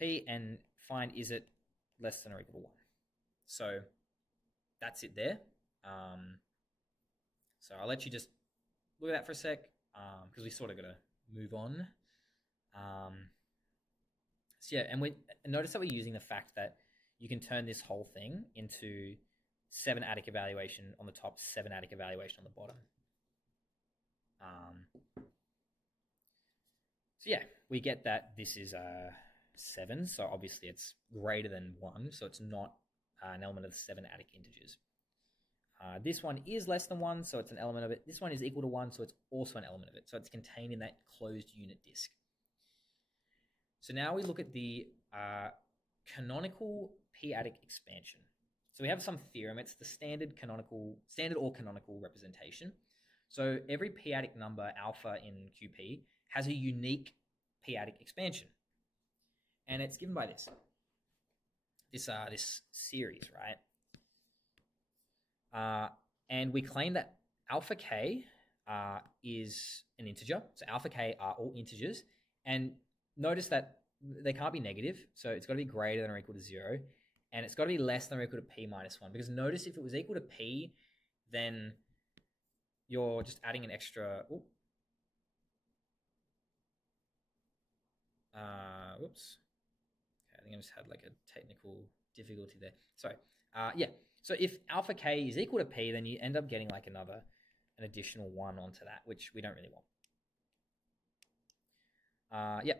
P and find, is it less than or equal to 1? So that's it there. So I'll let you just look at that for a sec, because we sort of got to move on. So yeah, and notice that we're using the fact that you can turn this whole thing into 7 adic evaluation on the top, 7 adic evaluation on the bottom. So yeah, we get that this is 7, so obviously it's greater than 1, so it's not an element of the 7 adic integers. This one is less than 1, so it's an element of it. This one is equal to 1, so it's also an element of it. So it's contained in that closed unit disk. So now we look at the canonical p-adic expansion. So we have some theorem. It's the standard or canonical representation. So every p-adic number alpha in QP has a unique p-adic expansion, and it's given by this series, right? And we claim that alpha k is an integer. So alpha k are all integers, and notice that they can't be negative, so it's got to be greater than or equal to 0, and it's got to be less than or equal to p minus 1, because notice if it was equal to p, then you're just adding an extra... whoops. Okay, I think I just had like a technical difficulty there. Sorry. Yeah. So if alpha k is equal to p, then you end up getting like an additional 1 onto that, which we don't really want. Yeah.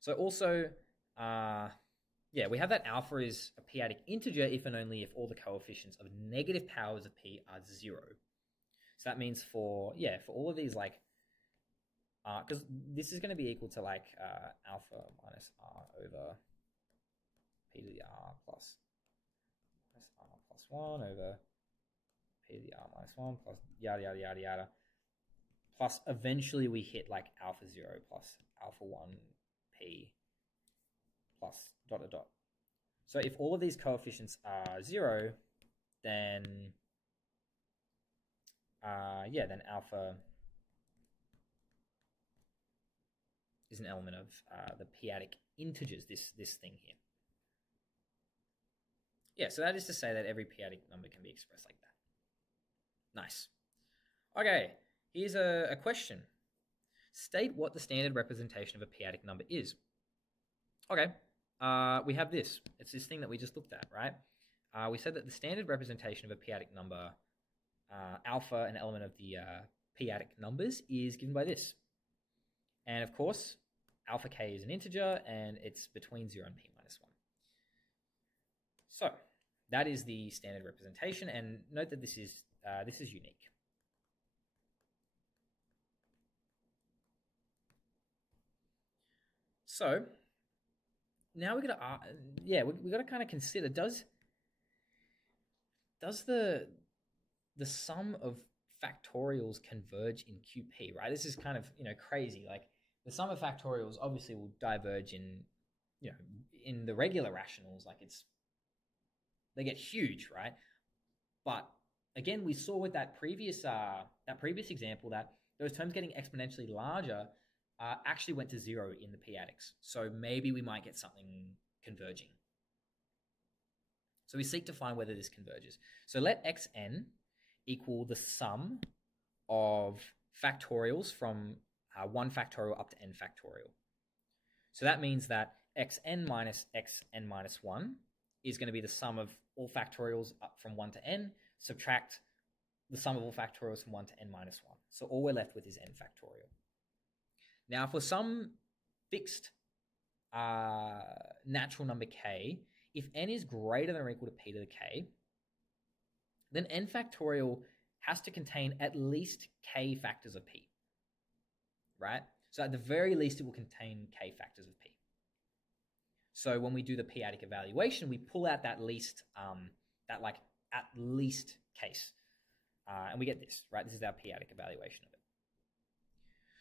So also, we have that alpha is a p-adic integer if and only if all the coefficients of negative powers of p are 0. So that means for all of these, like, because this is going to be equal to like alpha minus r over p to the r plus r plus 1 over p to the r minus 1 plus yada, yada, yada, yada. Plus eventually we hit like alpha 0 plus alpha 1 p plus dot, dot, dot. So if all of these coefficients are 0, then then alpha is an element of the p-adic integers, this thing here. Yeah, so that is to say that every p-adic number can be expressed like that. Nice. Okay, here's a question. State what the standard representation of a p-adic number is. Okay, we have this. It's this thing that we just looked at, right? We said that the standard representation of a p-adic number, alpha, an element of the p-adic numbers, is given by this. And of course, alpha k is an integer, and it's between 0 and p minus 1. So that is the standard representation, and note that this is unique. So now we got to kind of consider, does the sum of factorials converge in QP, right? This is kind of, crazy. Like, the sum of factorials obviously will diverge in the regular rationals. Like, they get huge, right? But again, we saw with that previous example that those terms getting exponentially larger actually went to 0 in the p-adics. So maybe we might get something converging. So we seek to find whether this converges. So let xn equal the sum of factorials from 1 factorial up to n factorial. So that means that xn minus xn minus 1 is going to be the sum of all factorials up from 1 to n, subtract the sum of all factorials from 1 to n minus 1. So all we're left with is n factorial. Now, for some fixed natural number k, if n is greater than or equal to p to the k, then n factorial has to contain at least k factors of p, right? So at the very least, it will contain k factors of p. So when we do the p-adic evaluation, we pull out that least, at least case, and we get this, right? This is our p-adic evaluation of it.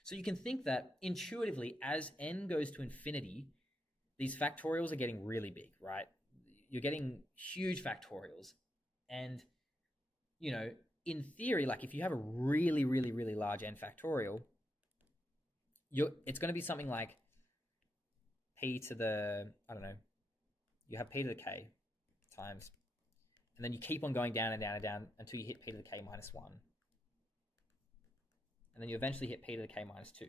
So you can think that intuitively, as n goes to infinity, these factorials are getting really big, right? You're getting huge factorials. And, in theory, like, if you have a really, really, really large n factorial, it's going to be something like p to the, you have p to the k times, and then you keep on going down and down and down until you hit p to the k minus 1. And then you eventually hit p to the k minus 2.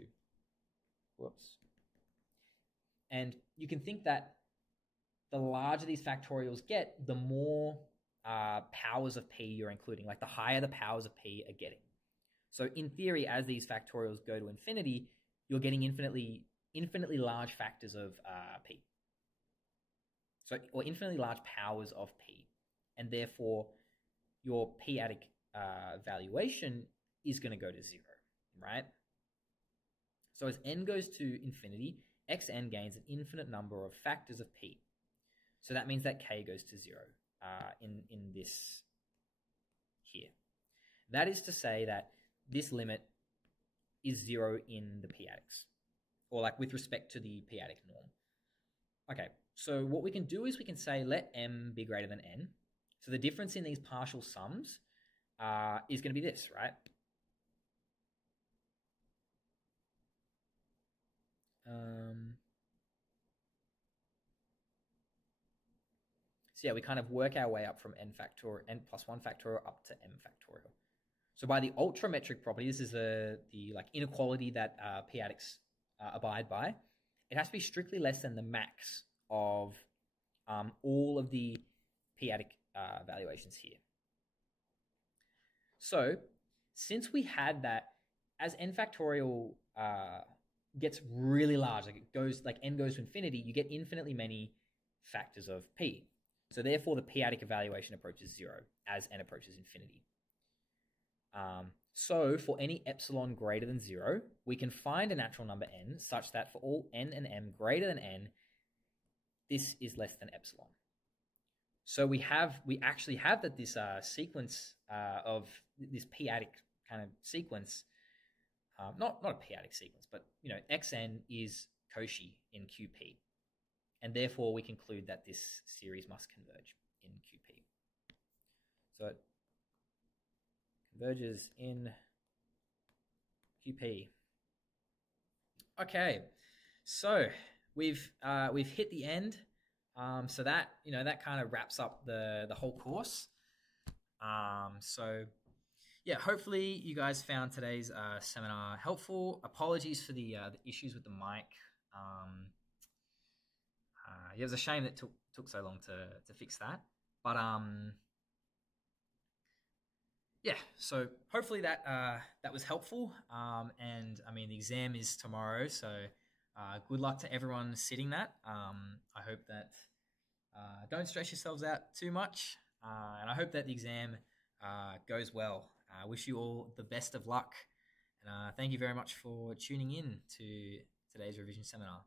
Whoops. And you can think that the larger these factorials get, the more powers of p you're including, like the higher the powers of p are getting. So in theory, as these factorials go to infinity, you're getting infinitely large factors of p. Or infinitely large powers of p. And therefore, your p-adic valuation is going to go to 0, right? So as n goes to infinity, xn gains an infinite number of factors of p. So that means that k goes to 0 in this here. That is to say that this limit is 0 in the p-adics, or like with respect to the p-adic norm. Okay, so what we can do is we can say let m be greater than n. So the difference in these partial sums is going to be this, right? So yeah, we kind of work our way up from n plus 1 factorial up to m factorial. So by the ultrametric property, this is the like inequality that p-adics abide by. It has to be strictly less than the max of all of the p-adic valuations here. So since we had that, as n factorial gets really large, like n goes to infinity, you get infinitely many factors of p. So therefore, the p-adic evaluation approaches 0 as n approaches infinity. So for any epsilon greater than 0, we can find a natural number n such that for all n and m greater than n, this is less than epsilon. So we actually have that this sequence of this p-adic kind of sequence, not a p-adic sequence, but xn is Cauchy in QP, and therefore we conclude that this series must converge in QP. So it converges in QP. Okay, So we've hit the end. So that that kind of wraps up the whole course. So yeah, hopefully you guys found today's seminar helpful. Apologies for the issues with the mic. It was a shame that took so long to fix that. But yeah, so hopefully that was helpful. And I mean, the exam is tomorrow, so good luck to everyone sitting that. I hope that don't stress yourselves out too much, and I hope that the exam goes well. I wish you all the best of luck, and thank you very much for tuning in to today's revision seminar.